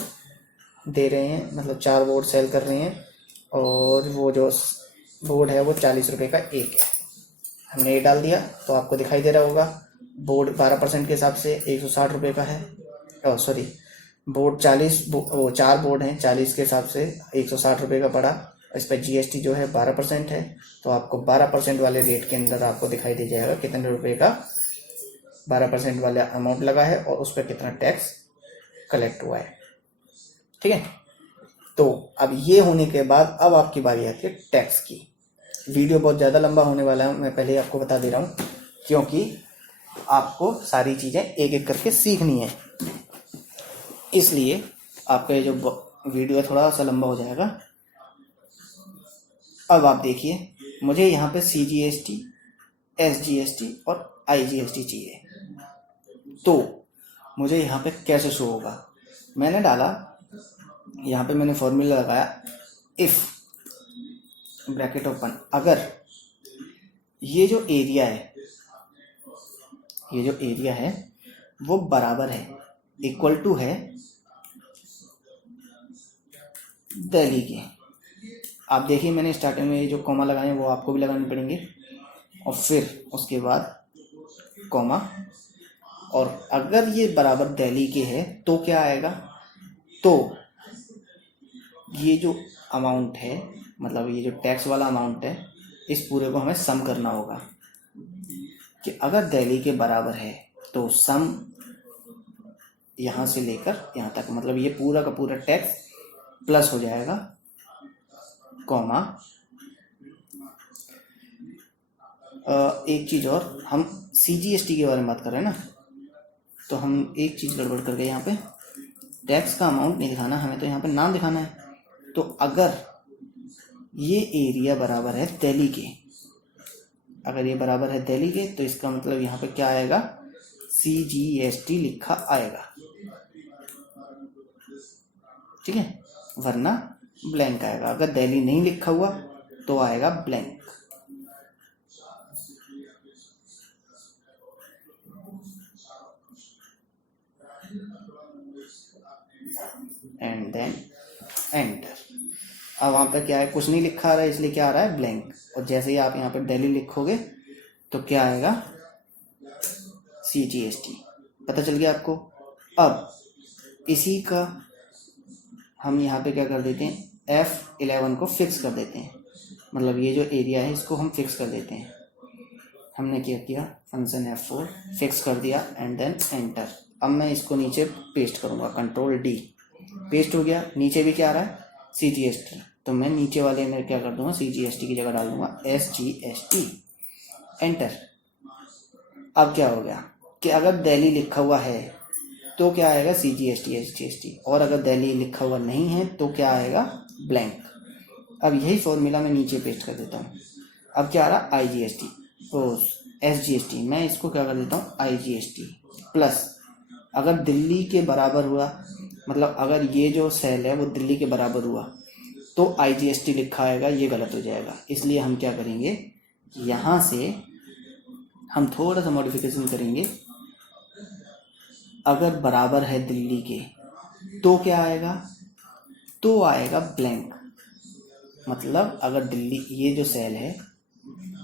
दे रहे हैं, मतलब 4 बोर्ड सेल कर रहे हैं, और वो जो बोर्ड है वो 40 रुपये का एक है। हमने ये डाल दिया तो आपको दिखाई दे रहा होगा बोर्ड 12% के हिसाब से 160 रुपये का है। सॉरी, बोर्ड 4 बोर्ड हैं, 40 के हिसाब से 160 रुपये का पड़ा। इस पर GST जो है 12% है, तो आपको 12% वाले रेट के अंदर आपको दिखाई दे जाएगा कितने रुपए का 12% वाला अमाउंट लगा है और उस पर कितना टैक्स कलेक्ट हुआ है। ठीक है, तो अब ये होने के बाद अब आपकी बारी आती है टैक्स की। वीडियो बहुत ज़्यादा लंबा होने वाला है, मैं पहले ही आपको बता दे रहा हूँ, क्योंकि आपको सारी चीज़ें एक एक करके सीखनी है, इसलिए आपका ये जो वीडियो है थोड़ा सा लंबा हो जाएगा। अब आप देखिए, मुझे यहाँ पे CGST, SGST और IGST चाहिए, तो मुझे यहाँ पे कैसे शो होगा। मैंने डाला, यहाँ पे मैंने फॉर्मूला लगाया, इफ़ ब्रैकेट ओपन, अगर ये जो एरिया है वो बराबर है, इक्वल टू है दिल्ली के। आप देखिए मैंने स्टार्टिंग में ये जो कॉमा लगाए हैं वो आपको भी लगाने पड़ेंगे, और फिर उसके बाद कॉमा, और अगर ये बराबर दिल्ली के है तो क्या आएगा, तो ये जो अमाउंट है, मतलब ये जो टैक्स वाला अमाउंट है, इस पूरे को हमें सम करना होगा। कि अगर दिल्ली के बराबर है तो सम यहाँ से लेकर यहाँ तक, मतलब ये पूरा का पूरा टैक्स प्लस हो जाएगा, कॉमा एक चीज़ और, हम CGST के बारे में बात कर रहे हैं ना, तो हम एक चीज़ गड़बड़ कर गए यहाँ पे, टैक्स का अमाउंट नहीं दिखाना हमें, तो यहाँ पे नाम दिखाना है। तो अगर ये एरिया बराबर है दिल्ली के, अगर ये बराबर है दिल्ली के, तो इसका मतलब यहाँ पे क्या आएगा, CGST लिखा आएगा, ठीक है, वरना ब्लैंक आएगा। अगर दिल्ली नहीं लिखा हुआ तो आएगा ब्लैंक। And then enter. अब वहाँ पे क्या है, कुछ नहीं लिखा आ रहा है, इसलिए क्या आ रहा है, ब्लैंक। और जैसे ही आप यहाँ पे दिल्ली लिखोगे तो क्या आएगा, CGST। पता चल गया आपको। अब इसी का हम यहाँ पे क्या कर देते हैं, F11 को फिक्स कर देते हैं, मतलब ये जो एरिया है इसको हम फिक्स कर देते हैं। हमने क्या किया, फंक्शन F4 फिक्स कर दिया एंड देन एंटर। अब मैं इसको नीचे पेस्ट करूँगा, कंट्रोल D, पेस्ट हो गया। नीचे भी क्या आ रहा है, CGST, तो मैं नीचे वाले में क्या कर दूंगा, CGST की जगह डाल दूंगा SGST, एंटर। अब क्या हो गया कि अगर दिल्ली लिखा हुआ है तो क्या आएगा, CGST SGST, और अगर दिल्ली लिखा हुआ नहीं है तो क्या आएगा, ब्लैंक। अब यही फॉर्मूला मैं नीचे पेस्ट कर देता हूँ। अब क्या आ रहा, IGST तो SGST, मैं इसको क्या कर देता हूँ, IGST प्लस, अगर दिल्ली के बराबर हुआ, मतलब अगर ये जो सेल है वो दिल्ली के बराबर हुआ तो IGST लिखा आएगा, ये गलत हो जाएगा। इसलिए हम क्या करेंगे, यहाँ से हम थोड़ा सा मॉडिफिकेशन करेंगे। अगर बराबर है दिल्ली के तो क्या आएगा, तो आएगा ब्लैंक। मतलब अगर दिल्ली, ये जो सेल है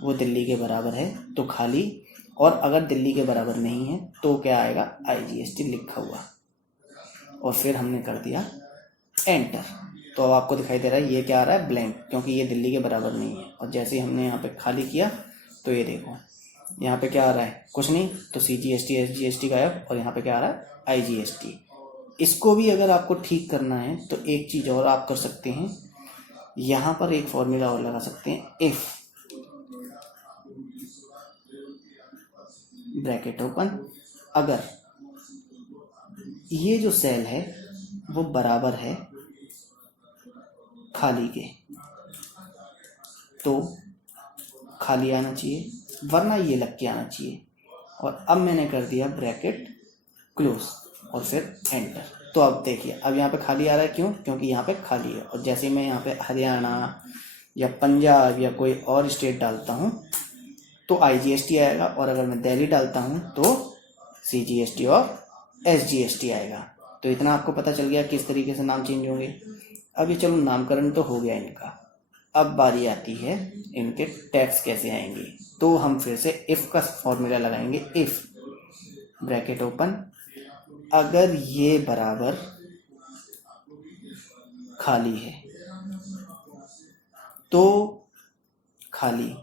वो दिल्ली के बराबर है तो खाली, और अगर दिल्ली के बराबर नहीं है तो क्या आएगा, IGST लिखा हुआ, और फिर हमने कर दिया एंटर। तो अब आपको दिखाई दे रहा है ये क्या आ रहा है, ब्लैंक, क्योंकि ये दिल्ली के बराबर नहीं है। और जैसे ही हमने यहाँ पे खाली किया तो ये देखो यहाँ पे क्या आ रहा है, कुछ नहीं, तो CGST SGST गायब, और यहाँ पे क्या आ रहा है, IGST। इसको भी अगर आपको ठीक करना है तो एक चीज़ और आप कर सकते हैं, यहाँ पर एक फॉर्मूला और लगा सकते हैं, इफ ब्रैकेट ओपन, अगर ये जो सेल है वो बराबर है खाली के तो खाली आना चाहिए, वरना ये लग के आना चाहिए। और अब मैंने कर दिया ब्रैकेट क्लोज और फिर एंटर। तो अब देखिए, अब यहाँ पे खाली आ रहा है, क्यों, क्योंकि यहाँ पे खाली है। और जैसे मैं यहाँ पे हरियाणा या पंजाब या कोई और स्टेट डालता हूँ तो IGST आएगा, और अगर मैं दिल्ली डालता हूँ तो CGST और SGST आएगा। तो इतना आपको पता चल गया किस तरीके से नाम चेंज होंगे। अब ये चलो नामकरण तो हो गया इनका, अब बारी आती है इनके टैक्स कैसे आएंगे। तो हम फिर से इफ़ का फॉर्मूला लगाएंगे, इफ़ ब्रैकेट ओपन, अगर ये बराबर खाली है तो खाली,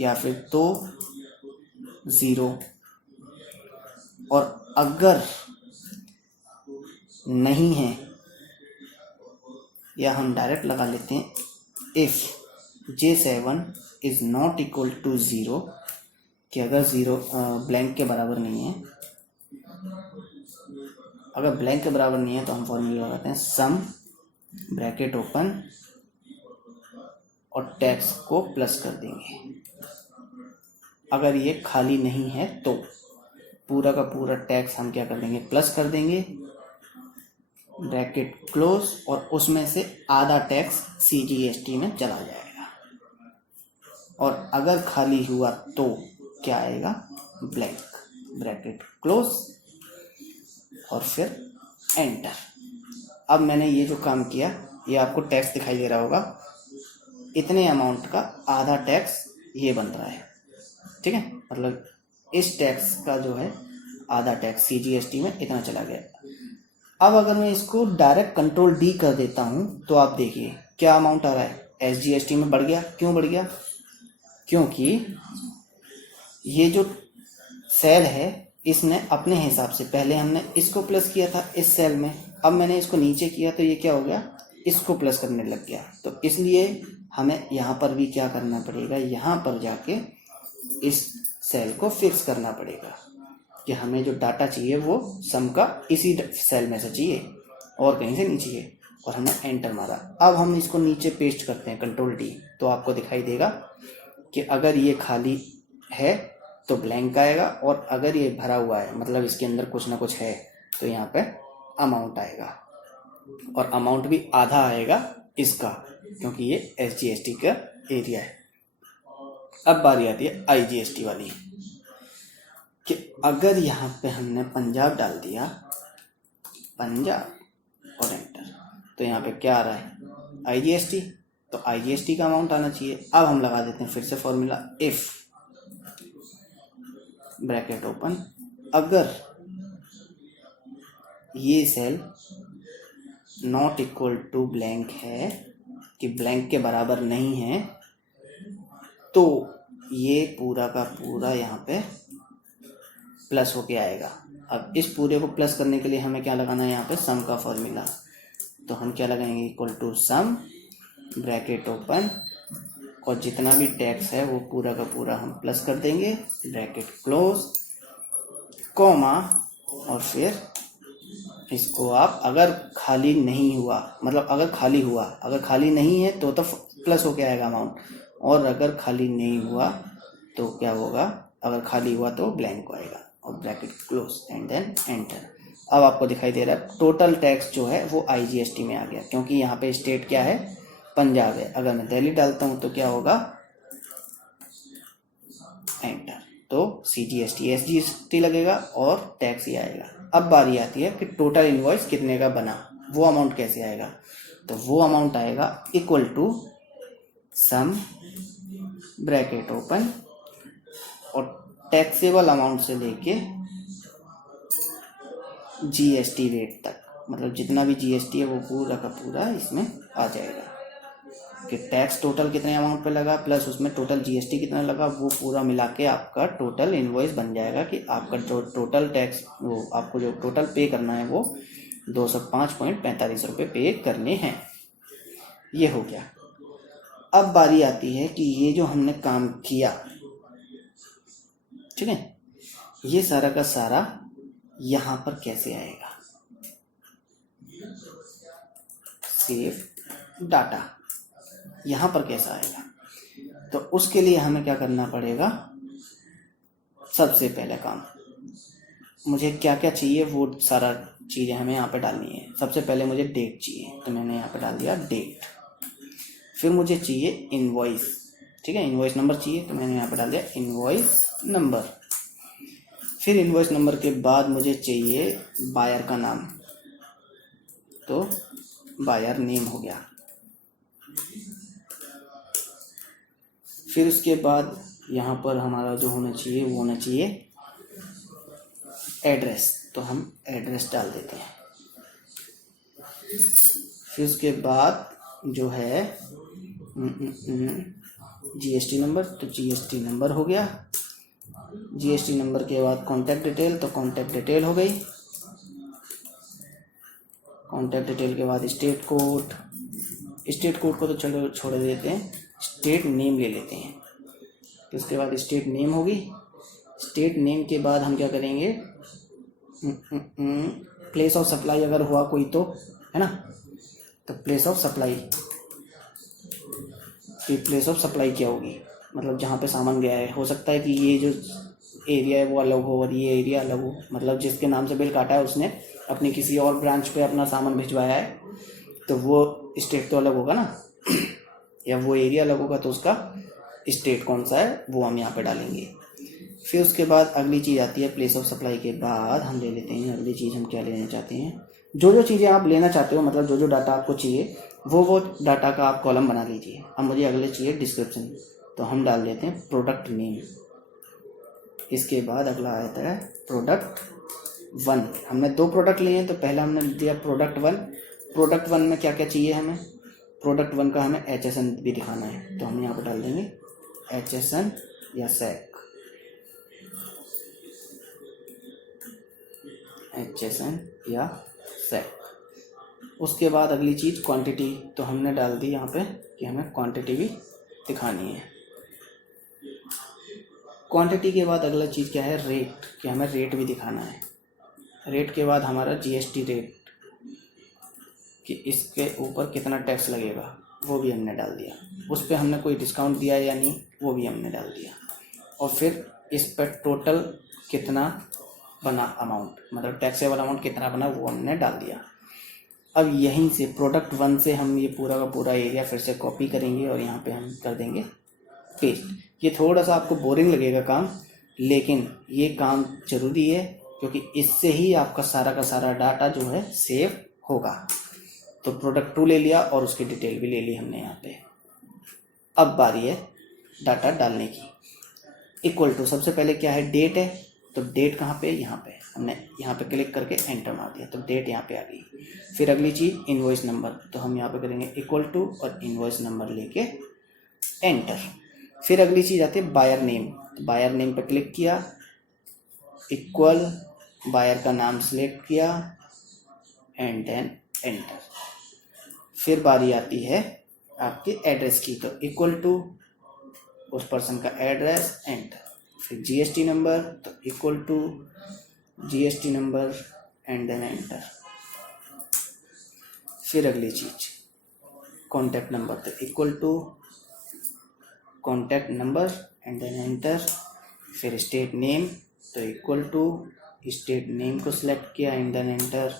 या फिर तो 0, और अगर नहीं है, या हम डायरेक्ट लगा लेते हैं if J7 is not equal to 0, कि अगर 0 ब्लैंक के बराबर नहीं है, अगर ब्लैंक के बराबर नहीं है तो हम फॉर्मूला लगाते हैं सम ब्रैकेट ओपन और टैक्स को प्लस कर देंगे। अगर ये खाली नहीं है तो पूरा का पूरा टैक्स हम क्या कर देंगे, प्लस कर देंगे, ब्रैकेट क्लोज, और उसमें से आधा टैक्स CGST में चला जाएगा। और अगर खाली हुआ तो क्या आएगा, ब्लैंक, ब्रैकेट क्लोज और फिर एंटर। अब मैंने ये जो काम किया, ये आपको टैक्स दिखाई दे रहा होगा, इतने अमाउंट का आधा टैक्स ये बन रहा है, ठीक है, मतलब इस टैक्स का जो है आधा टैक्स CGST में इतना चला गया। अब अगर मैं इसको डायरेक्ट कंट्रोल D कर देता हूँ तो आप देखिए क्या अमाउंट आ रहा है, SGST में बढ़ गया। क्यों बढ़ गया, क्योंकि ये जो सेल है इसने अपने हिसाब से, पहले हमने इसको प्लस किया था इस सेल में, अब मैंने इसको नीचे किया तो ये क्या हो गया, इसको प्लस करने लग गया। तो इसलिए हमें यहाँ पर भी क्या करना पड़ेगा, यहाँ पर जाके इस सेल को फिक्स करना पड़ेगा कि हमें जो डाटा चाहिए वो सम का इसी सेल में से चाहिए और कहीं से नहीं चाहिए, और हमने एंटर मारा। अब हम इसको नीचे पेस्ट करते हैं कंट्रोल डी, तो आपको दिखाई देगा कि अगर ये खाली है तो ब्लैंक आएगा, और अगर ये भरा हुआ है मतलब इसके अंदर कुछ ना कुछ है तो यहाँ पे अमाउंट आएगा, और अमाउंट भी आधा आएगा इसका, क्योंकि ये SGST का एरिया है। अब बारी आती है IGST वाली कि अगर यहाँ पे हमने पंजाब डाल दिया, पंजाब और एंटर, तो यहाँ पे क्या आ रहा है, IGST, तो IGST का अमाउंट आना चाहिए। अब हम लगा देते हैं फिर से फॉर्मूला, इफ ब्रैकेट ओपन, अगर ये cell not equal to blank है, कि ब्लैंक के बराबर नहीं है, तो ये पूरा का पूरा यहाँ पे प्लस होके आएगा। अब इस पूरे को प्लस करने के लिए हमें क्या लगाना है, यहाँ पे सम का फॉर्मूला, तो हम क्या लगाएंगे, equal to sum bracket open, और जितना भी टैक्स है वो पूरा का पूरा हम प्लस कर देंगे, ब्रैकेट क्लोज, कॉमा, और फिर इसको आप अगर खाली नहीं हुआ, मतलब अगर खाली हुआ, अगर खाली नहीं है तो प्लस होके आएगा अमाउंट, और अगर खाली नहीं हुआ तो क्या होगा, अगर खाली हुआ तो ब्लैंक आएगा, और bracket close and then enter. अब आपको दिखाई दे रहा है टोटल टैक्स जो है वो IGST में आ गया, क्योंकि यहाँ पे स्टेट क्या है, पंजाब है। अगर मैं दिल्ली डालता हूँ तो क्या होगा, एंटर, तो CGST SGST लगेगा और टैक्स ही आएगा। अब बारी आती है कि टोटल इनवॉइस कितने का बना, वो अमाउंट कैसे आएगा, तो वो अमाउंट आएगा equal to sum bracket open, और टैक्सेबल अमाउंट से लेके GST रेट तक, मतलब जितना भी GST है वो पूरा का पूरा इसमें आ जाएगा, कि टैक्स टोटल कितने अमाउंट पे लगा प्लस उसमें टोटल GST कितना लगा, वो पूरा मिला के आपका टोटल इनवॉइस बन जाएगा, कि आपका जो टोटल टैक्स, वो आपको जो टोटल पे करना है वो 205.45 रुपये पे करने हैं। ये हो गया। अब बारी आती है कि ये जो हमने काम किया, ठीक है, ये सारा का सारा यहाँ पर कैसे आएगा, सेव डाटा, यहाँ पर कैसा आएगा, तो उसके लिए हमें क्या करना पड़ेगा, सबसे पहले काम मुझे क्या क्या चाहिए वो सारा चीज़ें हमें यहाँ पे डालनी है। सबसे पहले मुझे डेट चाहिए, तो मैंने यहाँ पे डाल दिया डेट। फिर मुझे चाहिए इनवॉइस, ठीक है, इनवॉइस नंबर चाहिए, तो मैंने यहाँ पे डाल दिया इनवॉइस नंबर। फिर इनवॉइस नंबर के बाद मुझे चाहिए बायर का नाम, तो बायर नेम हो गया। फिर उसके बाद यहाँ पर हमारा जो होना चाहिए वो होना चाहिए एड्रेस, तो हम एड्रेस डाल देते हैं। फिर उसके बाद जो है GST नंबर, तो GST नंबर हो गया। GST नंबर के बाद कॉन्टैक्ट डिटेल, तो कॉन्टैक्ट डिटेल हो गई। कॉन्टैक्ट डिटेल के बाद स्टेट कोड, स्टेट कोड को तो छोड़ देते हैं, स्टेट नेम ले लेते हैं। तो उसके बाद स्टेट नेम होगी। स्टेट नेम के बाद हम क्या करेंगे, प्लेस ऑफ सप्लाई अगर हुआ कोई तो, है ना, तो place of supply, place of supply क्या होगी, मतलब जहाँ पे सामान गया है। हो सकता है कि ये जो एरिया है वो अलग हो और ये एरिया अलग हो, मतलब जिसके नाम से बिल काटा है उसने अपनी किसी और ब्रांच पे अपना सामान भिजवाया है, तो वो स्टेट तो अलग होगा ना, या वो एरिया अलग होगा, तो उसका स्टेट कौन सा है वो हम यहाँ पे डालेंगे। फिर उसके बाद अगली चीज़ आती है प्लेस ऑफ सप्लाई के बाद हम ले लेते हैं अगली चीज़ हम क्या लेना चाहते हैं। जो चीज़ें आप लेना चाहते हो, मतलब जो डाटा आपको चाहिए वो डाटा का आप कॉलम बना लीजिए। अब मुझे अगले चाहिए डिस्क्रिप्शन, तो हम डाल देते हैं प्रोडक्ट नेम। इसके बाद अगला आता है प्रोडक्ट 1। हमने 2 प्रोडक्ट लिए हैं, तो पहला हमने दिया प्रोडक्ट 1। प्रोडक्ट 1 में क्या क्या चाहिए हमें, प्रोडक्ट 1 का हमें HSN भी दिखाना है, तो हम यहाँ पर डाल देंगे HSN या SAC। HSN या सेट। उसके बाद अगली चीज़ क्वांटिटी, तो हमने डाल दी यहाँ पे कि हमें क्वांटिटी भी दिखानी है। क्वांटिटी के बाद अगला चीज़ क्या है, रेट, कि हमें रेट भी दिखाना है। रेट के बाद हमारा GST रेट, कि इसके ऊपर कितना टैक्स लगेगा, वो भी हमने डाल दिया। उस पर हमने कोई डिस्काउंट दिया या नहीं, वो भी हमने डाल दिया। और फिर इस पर टोटल कितना बना अमाउंट, मतलब टैक्सेबल अमाउंट कितना बना, वो हमने डाल दिया। अब यहीं से प्रोडक्ट 1 से हम ये पूरा का पूरा एरिया फिर से कॉपी करेंगे और यहाँ पे हम कर देंगे पेस्ट। ये थोड़ा सा आपको बोरिंग लगेगा काम, लेकिन ये काम ज़रूरी है, क्योंकि इससे ही आपका सारा का सारा डाटा जो है सेव होगा। तो प्रोडक्ट 2 ले लिया और उसकी डिटेल भी ले ली हमने यहाँ पे। अब बारी है डाटा डालने की। इक्वल टू, सबसे पहले क्या है, डेट है, तो डेट कहाँ पे, यहाँ पे हमने यहाँ पे क्लिक करके एंटर मार दिया, तो डेट यहाँ पे आ गई। फिर अगली चीज़ इनवॉइस नंबर, तो हम यहाँ पे करेंगे इक्वल टू और इनवॉइस नंबर लेके एंटर। फिर अगली चीज़ आती है बायर नेम, तो बायर नेम पे क्लिक किया, इक्वल बायर का नाम सेलेक्ट किया एंड देन एंटर। फिर बारी आती है आपके एड्रेस की, तो इक्वल टू उस पर्सन का एड्रेस एंटर। फिर GST नंबर, तो equal to GST number and then enter. फिर अगली चीज कॉन्टैक्ट नंबर, तो equal to contact number and then enter. फिर स्टेट नेम, तो इक्वल टू स्टेट नेम को सिलेक्ट किया and then enter.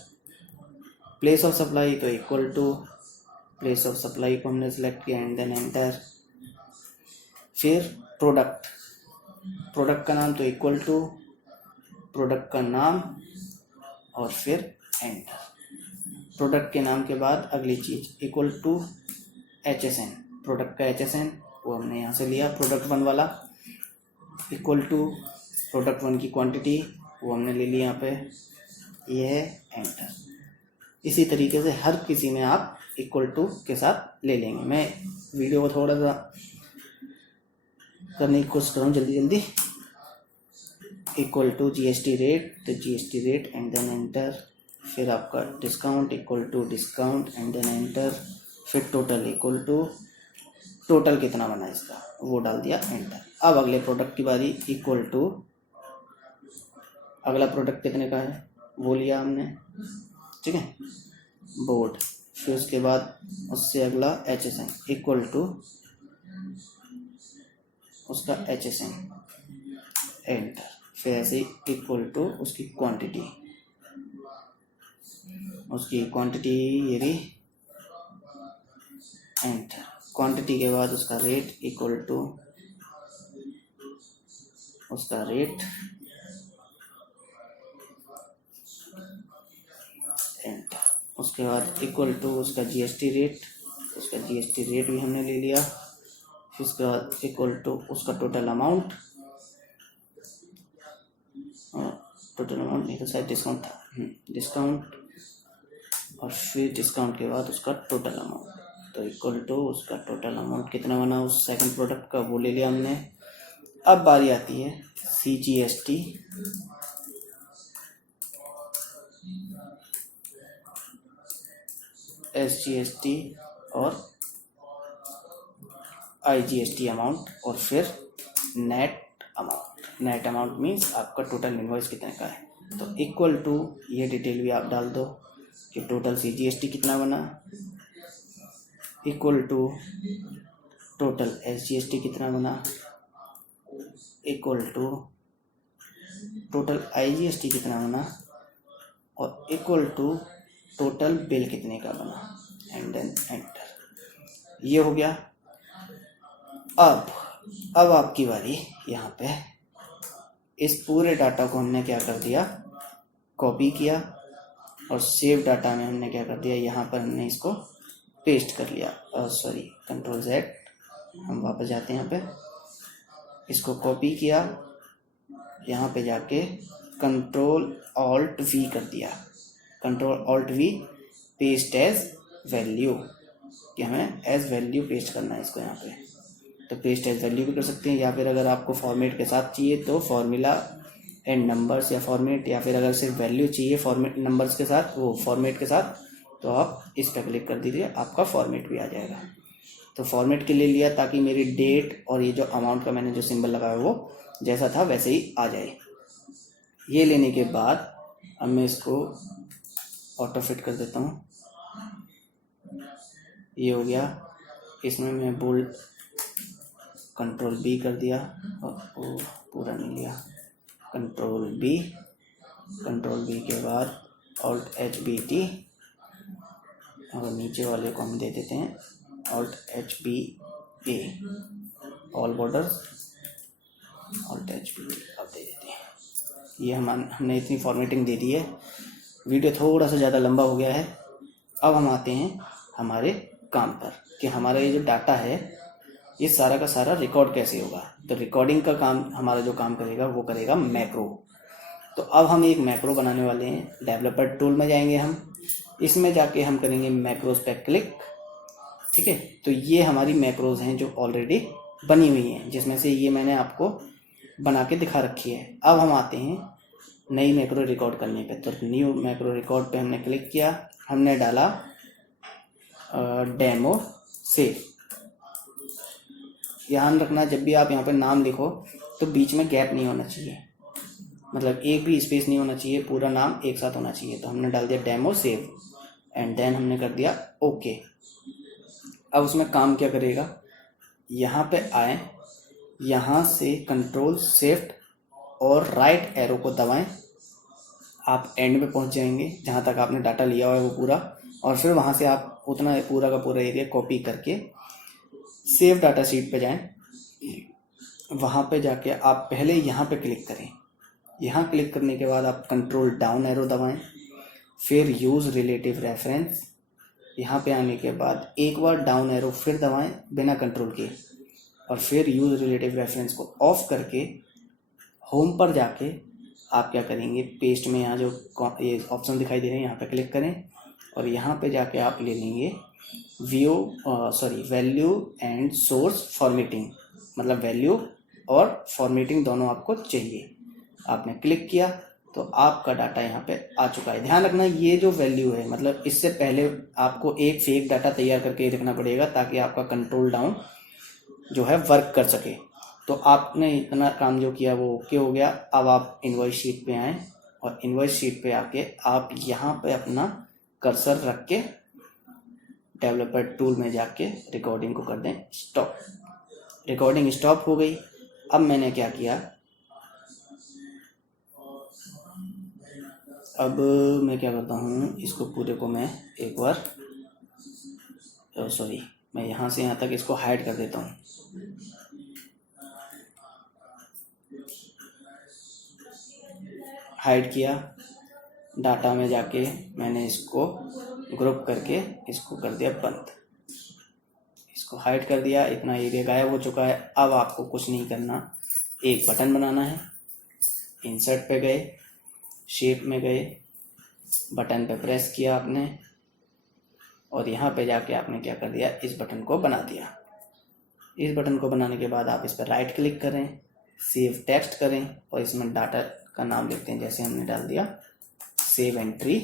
Place of supply, तो equal to place of supply को हमने सेलेक्ट किया एंड देन एंटर। फिर प्रोडक्ट, प्रोडक्ट का नाम, तो इक्वल टू प्रोडक्ट का नाम और फिर एंटर। प्रोडक्ट के नाम के बाद अगली चीज़ इक्वल टू HSN, प्रोडक्ट का HSN वो हमने यहाँ से लिया प्रोडक्ट 1 वाला। इक्वल टू प्रोडक्ट 1 की क्वांटिटी वो हमने ले ली यहाँ पे, ये है एंटर। इसी तरीके से हर किसी में आप इक्वल टू के साथ ले लेंगे। मैं वीडियो को थोड़ा सा करने की कोशिश कर रहा हूँ जल्दी जल्दी। इक्वल टू GST रेट, तो GST rate and then enter. फिर आपका discount, equal to discount and then enter. फिर टोटल, इक्वल टू टोटल कितना बना इसका, वो डाल दिया एंटर। अब अगले प्रोडक्ट की बारी, इक्वल टू अगला प्रोडक्ट कितने का है वो लिया हमने, ठीक है, बोर्ड। फिर उसके बाद उससे अगला HSN, इक्वल टू उसका HSN एंटर। फिर ऐसे इक्वल टू उसकी क्वांटिटी, उसकी क्वांटिटी ये रही एंटर। क्वांटिटी के बाद उसका रेट, इक्वल टू उसका रेट एंटर। उसके बाद इक्वल टू उसका GST रेट, उसका GST रेट भी हमने ले लिया। फिर उसके बाद इक्वल टू उसका टोटल अमाउंट, टोटल अमाउंट नहीं तो शायद डिस्काउंट था, डिस्काउंट। और फिर डिस्काउंट के बाद उसका टोटल अमाउंट, तो इक्वल टू उसका टोटल अमाउंट कितना बना उस सेकंड प्रोडक्ट का, वो ले लिया हमने। अब बारी आती है CGST, SGST और IGST अमाउंट, और फिर net amount. Net amount means आपका टोटल इनवॉइस कितने का है। तो इक्वल टू ये डिटेल भी आप डाल दो कि टोटल CGST कितना बना, इक्वल टू टोटल SGST कितना बना, इक्वल टू टोटल IGST कितना बना, और इक्वल टू टोटल बिल कितने का बना एंड देन एंटर। ये हो गया। अब आपकी बारी। यहाँ पे इस पूरे डाटा को हमने क्या कर दिया, कॉपी किया, और सेव डाटा में हमने क्या कर दिया, यहाँ पर हमने इसको पेस्ट कर लिया। सॉरी, Ctrl Z, हम वापस जाते हैं यहाँ पे, इसको कॉपी किया, यहाँ पे जाके Ctrl Alt V कर दिया, Ctrl Alt V, paste as value, कि हमें एज वैल्यू पेस्ट करना है इसको यहाँ पे। तो पेस्ट एज वैल्यू भी कर सकते हैं, या फिर अगर आपको फॉर्मेट के साथ चाहिए तो फॉर्मूला एंड नंबर्स या फॉर्मेट, या फिर अगर सिर्फ वैल्यू चाहिए फॉर्मेट नंबर्स के साथ, वो फॉर्मेट के साथ, तो आप इस पर क्लिक कर दीजिए, आपका फॉर्मेट भी आ जाएगा। तो फॉर्मेट के लिए लिया ताकि मेरी डेट और ये जो अमाउंट का मैंने जो सिंबल लगाया वो जैसा था वैसे ही आ जाए। ये लेने के बाद अब मैं इसको ऑटो फिट कर देता हूँ। ये हो गया। इसमें मैं बोल्ड कंट्रोल बी कर दिया और वो पूरा नहीं लिया, कंट्रोल बी के बाद ऑल्ट एच बी टी, और नीचे वाले को हम दे देते हैं alt H B A, all borders alt H B T अब दे देते हैं। ये हमने इतनी फॉर्मेटिंग दे दी है। वीडियो थोड़ा सा ज़्यादा लंबा हो गया है। अब हम आते हैं हमारे काम पर कि हमारा ये जो डाटा है ये सारा का सारा रिकॉर्ड कैसे होगा। तो रिकॉर्डिंग का काम हमारा जो काम करेगा वो करेगा मैक्रो। तो अब हम एक मैक्रो बनाने वाले हैं। डेवलपर टूल में जाएंगे हम, इसमें जाके हम करेंगे मैक्रोज पे क्लिक। ठीक है, तो ये हमारी मैक्रोज हैं जो ऑलरेडी बनी हुई हैं, जिसमें से ये मैंने आपको बना के दिखा रखी है। अब हम आते हैं नई मैक्रो रिकॉर्ड करने पे। तो न्यू मैक्रो रिकॉर्ड पे हमने क्लिक किया, हमने डाला डेमो सेव। ध्यान रखना जब भी आप यहाँ पे नाम लिखो तो बीच में गैप नहीं होना चाहिए, मतलब एक भी स्पेस नहीं होना चाहिए, पूरा नाम एक साथ होना चाहिए। तो हमने डाल दिया डेमो सेव एंड देन हमने कर दिया ओके। अब उसमें काम क्या करेगा, यहाँ पे आए, यहाँ से कंट्रोल शिफ्ट और राइट एरो को दबाएं, आप एंड में पहुँच जाएंगे जहाँ तक आपने डाटा लिया हुआ है वो पूरा, और फिर वहाँ से आप उतना पूरा का पूरा एरिया कॉपी करके सेव डाटा शीट पे जाएं। वहाँ पे जाके आप पहले यहाँ पे क्लिक करें। यहाँ क्लिक करने के बाद आप कंट्रोल डाउन एरो दबाएं, फिर यूज़ रिलेटिव रेफरेंस। यहाँ पे आने के बाद एक बार डाउन एरो फिर दबाएं बिना कंट्रोल के, और फिर यूज़ रिलेटिव रेफरेंस को ऑफ करके होम पर जाके आप क्या करेंगे, पेस्ट में यहाँ जो ये ऑप्शन दिखाई दे रहे हैं यहाँ पे क्लिक करें, और यहाँ पे जाके आप ले लेंगे वैल्यू एंड सोर्स फॉर्मेटिंग, मतलब वैल्यू और फॉर्मेटिंग दोनों आपको चाहिए। आपने क्लिक किया तो आपका डाटा यहाँ पे आ चुका है। ध्यान रखना ये जो वैल्यू है, मतलब इससे पहले आपको एक फेक डाटा तैयार करके रखना पड़ेगा ताकि आपका कंट्रोल डाउन जो है वर्क कर सके। तो आपने इतना काम जो किया वो ओके हो गया। अब आप इनवॉइस शीट पे आएँ, और इनवॉइस शीट पे आके आप यहाँ पे अपना कर्सर रख के डेवलपर टूल में जाके रिकॉर्डिंग को कर दें स्टॉप। रिकॉर्डिंग स्टॉप हो गई। अब मैंने क्या किया, अब मैं क्या करता हूँ, इसको पूरे को मैं एक बार मैं यहाँ से यहाँ तक इसको हाइड कर देता हूँ। हाइड किया, डाटा में जाके मैंने इसको ग्रुप करके इसको कर दिया बंद, इसको हाइड कर दिया। इतना एरिया गायब हो चुका है। अब आपको कुछ नहीं करना, एक बटन बनाना है। इंसर्ट पे गए, शेप में गए, बटन पे प्रेस किया आपने, और यहाँ पे जाके आपने क्या कर दिया, इस बटन को बना दिया। इस बटन को बनाने के बाद आप इस पर राइट क्लिक करें, सेव टेक्स्ट करें, और इसमें डाटा का नाम लिखते हैं। जैसे हमने डाल दिया सेव एंट्री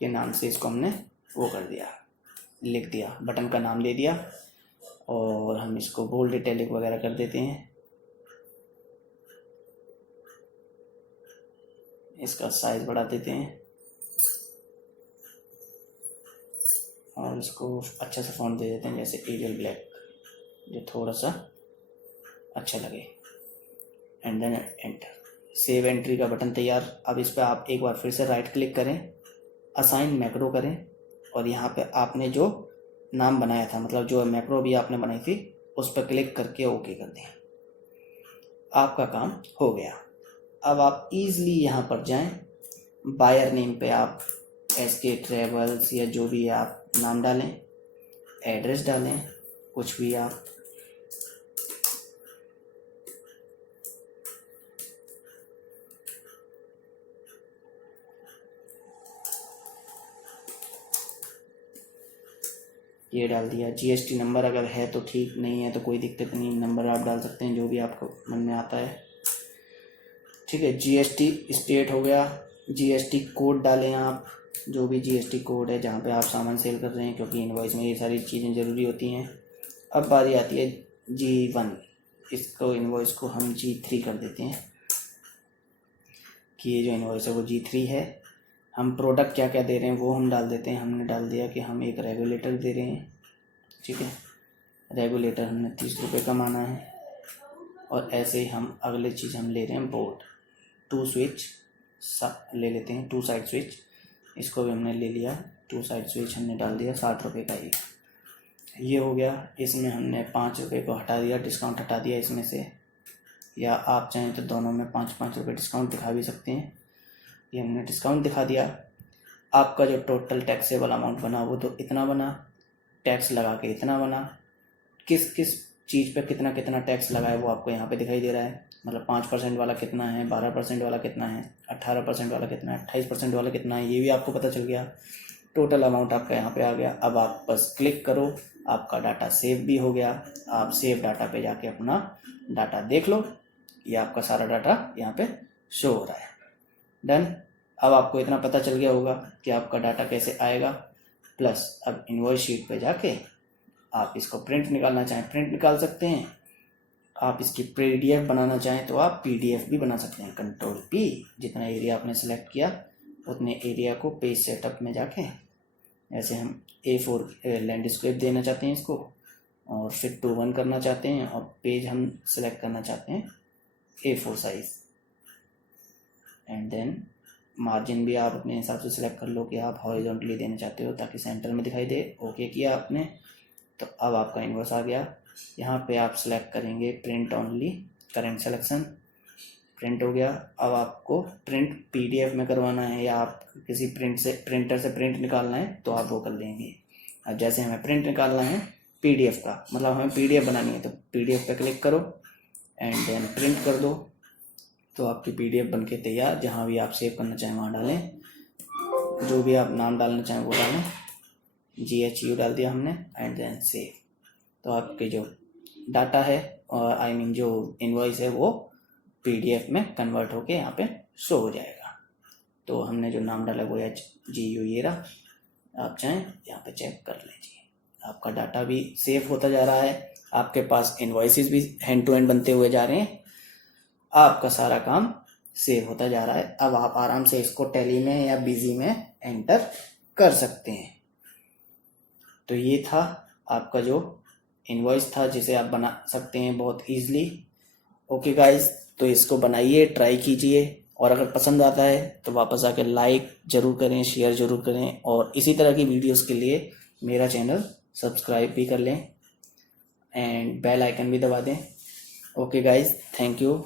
के नाम से, इसको हमने वो कर दिया, लिख दिया, बटन का नाम दे दिया, और हम इसको बोल्ड इटैलिक वगैरह कर देते हैं। इसका साइज बढ़ा देते हैं और इसको अच्छा सा फॉन्ट दे देते हैं, जैसे एरियल ब्लैक, जो थोड़ा सा अच्छा लगे। And then enter. Save entry का बटन तैयार। अब इस पर आप एक बार फिर से राइट क्लिक करें, असाइन मैक्रो करें, और यहाँ पे आपने जो नाम बनाया था, मतलब जो मैक्रो भी आपने बनाई थी, उस पर क्लिक करके ओके कर दें। आपका काम हो गया। अब आप इजीली यहाँ पर जाएं, बायर नेम पे आप SK ट्रेवल्स या जो भी आप नाम डालें, एड्रेस डालें, कुछ भी आप, ये डाल दिया। GST नंबर अगर है तो ठीक, नहीं है तो कोई दिक्कत नहीं, नंबर आप डाल सकते हैं जो भी आपको मन में आता है। ठीक है। जीएसटी स्टेट हो गया, जीएसटी कोड डालें आप, जो भी जीएसटी कोड है जहाँ पे आप सामान सेल कर रहे हैं, क्योंकि इनवॉइस में ये सारी चीज़ें ज़रूरी होती हैं। अब बारी आती है G1, इसको इनवॉइस को हम G3 कर देते हैं कि ये जो इनवॉइस है वो G3 है। हम प्रोडक्ट क्या क्या दे रहे हैं वो हम डाल देते हैं। हमने डाल दिया कि हम एक रेगुलेटर दे रहे हैं, ठीक है। रेगुलेटर हमने 30 रुपये का माना है। और ऐसे ही हम अगले चीज़ हम ले रहे हैं बोर्ड, 2 स्विच ले लेते हैं, 2 साइड स्विच, इसको भी हमने ले लिया। 2 साइड स्विच हमने डाल दिया 60 रुपये का एक, ये हो गया। इसमें हमने 5 रुपये को हटा दिया, डिस्काउंट हटा दिया इसमें से, या आप चाहें तो दोनों में 5-5 रुपये डिस्काउंट दिखा भी सकते हैं। ये हमने डिस्काउंट दिखा दिया। आपका जो टोटल टैक्सेबल अमाउंट बना वो तो इतना बना, टैक्स लगा के इतना बना। किस किस चीज़ पे कितना कितना टैक्स लगा है वो आपको यहाँ पे दिखाई दे रहा है। मतलब 5% वाला कितना है, 12% वाला कितना है, 18% वाला कितना है, 28% वाला कितना है, ये भी आपको पता चल गया। टोटल अमाउंट आपका यहाँ पे आ गया। अब आप बस क्लिक करो, आपका डाटा सेव भी हो गया। आप सेव डाटा पे जाके अपना डाटा देख लो, ये आपका सारा डाटा यहाँ पे शो हो रहा है। डन। अब आपको इतना पता चल गया होगा कि आपका डाटा कैसे आएगा। प्लस अब इनवॉइस शीट पे जाके आप इसको प्रिंट निकालना चाहें प्रिंट निकाल सकते हैं। आप इसकी PDF बनाना चाहें तो आप PDF भी बना सकते हैं। कंट्रोल P, जितना एरिया आपने सेलेक्ट किया उतने एरिया को पेज सेटअप में जाके ऐसे हम A4 लैंडस्केप देना चाहते हैं इसको, और फिर 2:1 करना चाहते हैं, और पेज हम सेलेक्ट करना चाहते हैं A4 size. And then margin भी आप अपने हिसाब से सिलेक्ट कर लो कि आप हॉरिजॉन्टली देना चाहते हो ताकि सेंटर में दिखाई दे। ओके किया आपने, तो अब आपका इनवॉइस आ गया। यहाँ पे आप सेलेक्ट करेंगे print only, current selection, print हो गया। अब आपको प्रिंट PDF में करवाना है या आप किसी प्रिंटर से प्रिंट निकालना है तो आप वो कर लेंगे। अब जैसे हमें प्रिंट निकालना है PDF का, मतलब हमें PDF बनानी है, तो PDF पे क्लिक करो एंड देन प्रिंट कर दो, तो आपकी PDF बन के तैयार। जहाँ भी आप सेव करना चाहें वहाँ डालें, जो भी आप नाम डालना चाहें वो डालें। GHU डाल दिया हमने एंड देन सेव, तो आपके जो डाटा है और जो इनवॉइस है वो PDF में कन्वर्ट होके यहाँ पे शो हो जाएगा। तो हमने जो नाम डाला वो HGU ये रहा। आप चाहें यहाँ पे चेक कर लीजिए, आपका डाटा भी सेव होता जा रहा है, आपके पास इनवॉइसेस भी हैंड टू हैंड बनते हुए जा रहे हैं, आपका सारा काम सेव होता जा रहा है। अब आप आराम से इसको टैली में या बिजी में एंटर कर सकते हैं। तो ये था आपका जो इनवॉइस था जिसे आप बना सकते हैं बहुत ईजिली। ओके गाइस, तो इसको बनाइए, ट्राई कीजिए, और अगर पसंद आता है तो वापस आके लाइक ज़रूर करें, शेयर ज़रूर करें, और इसी तरह की वीडियोस के लिए मेरा चैनल सब्सक्राइब भी कर लें एंड बेल आइकन भी दबा दें। Okay guys, thank you.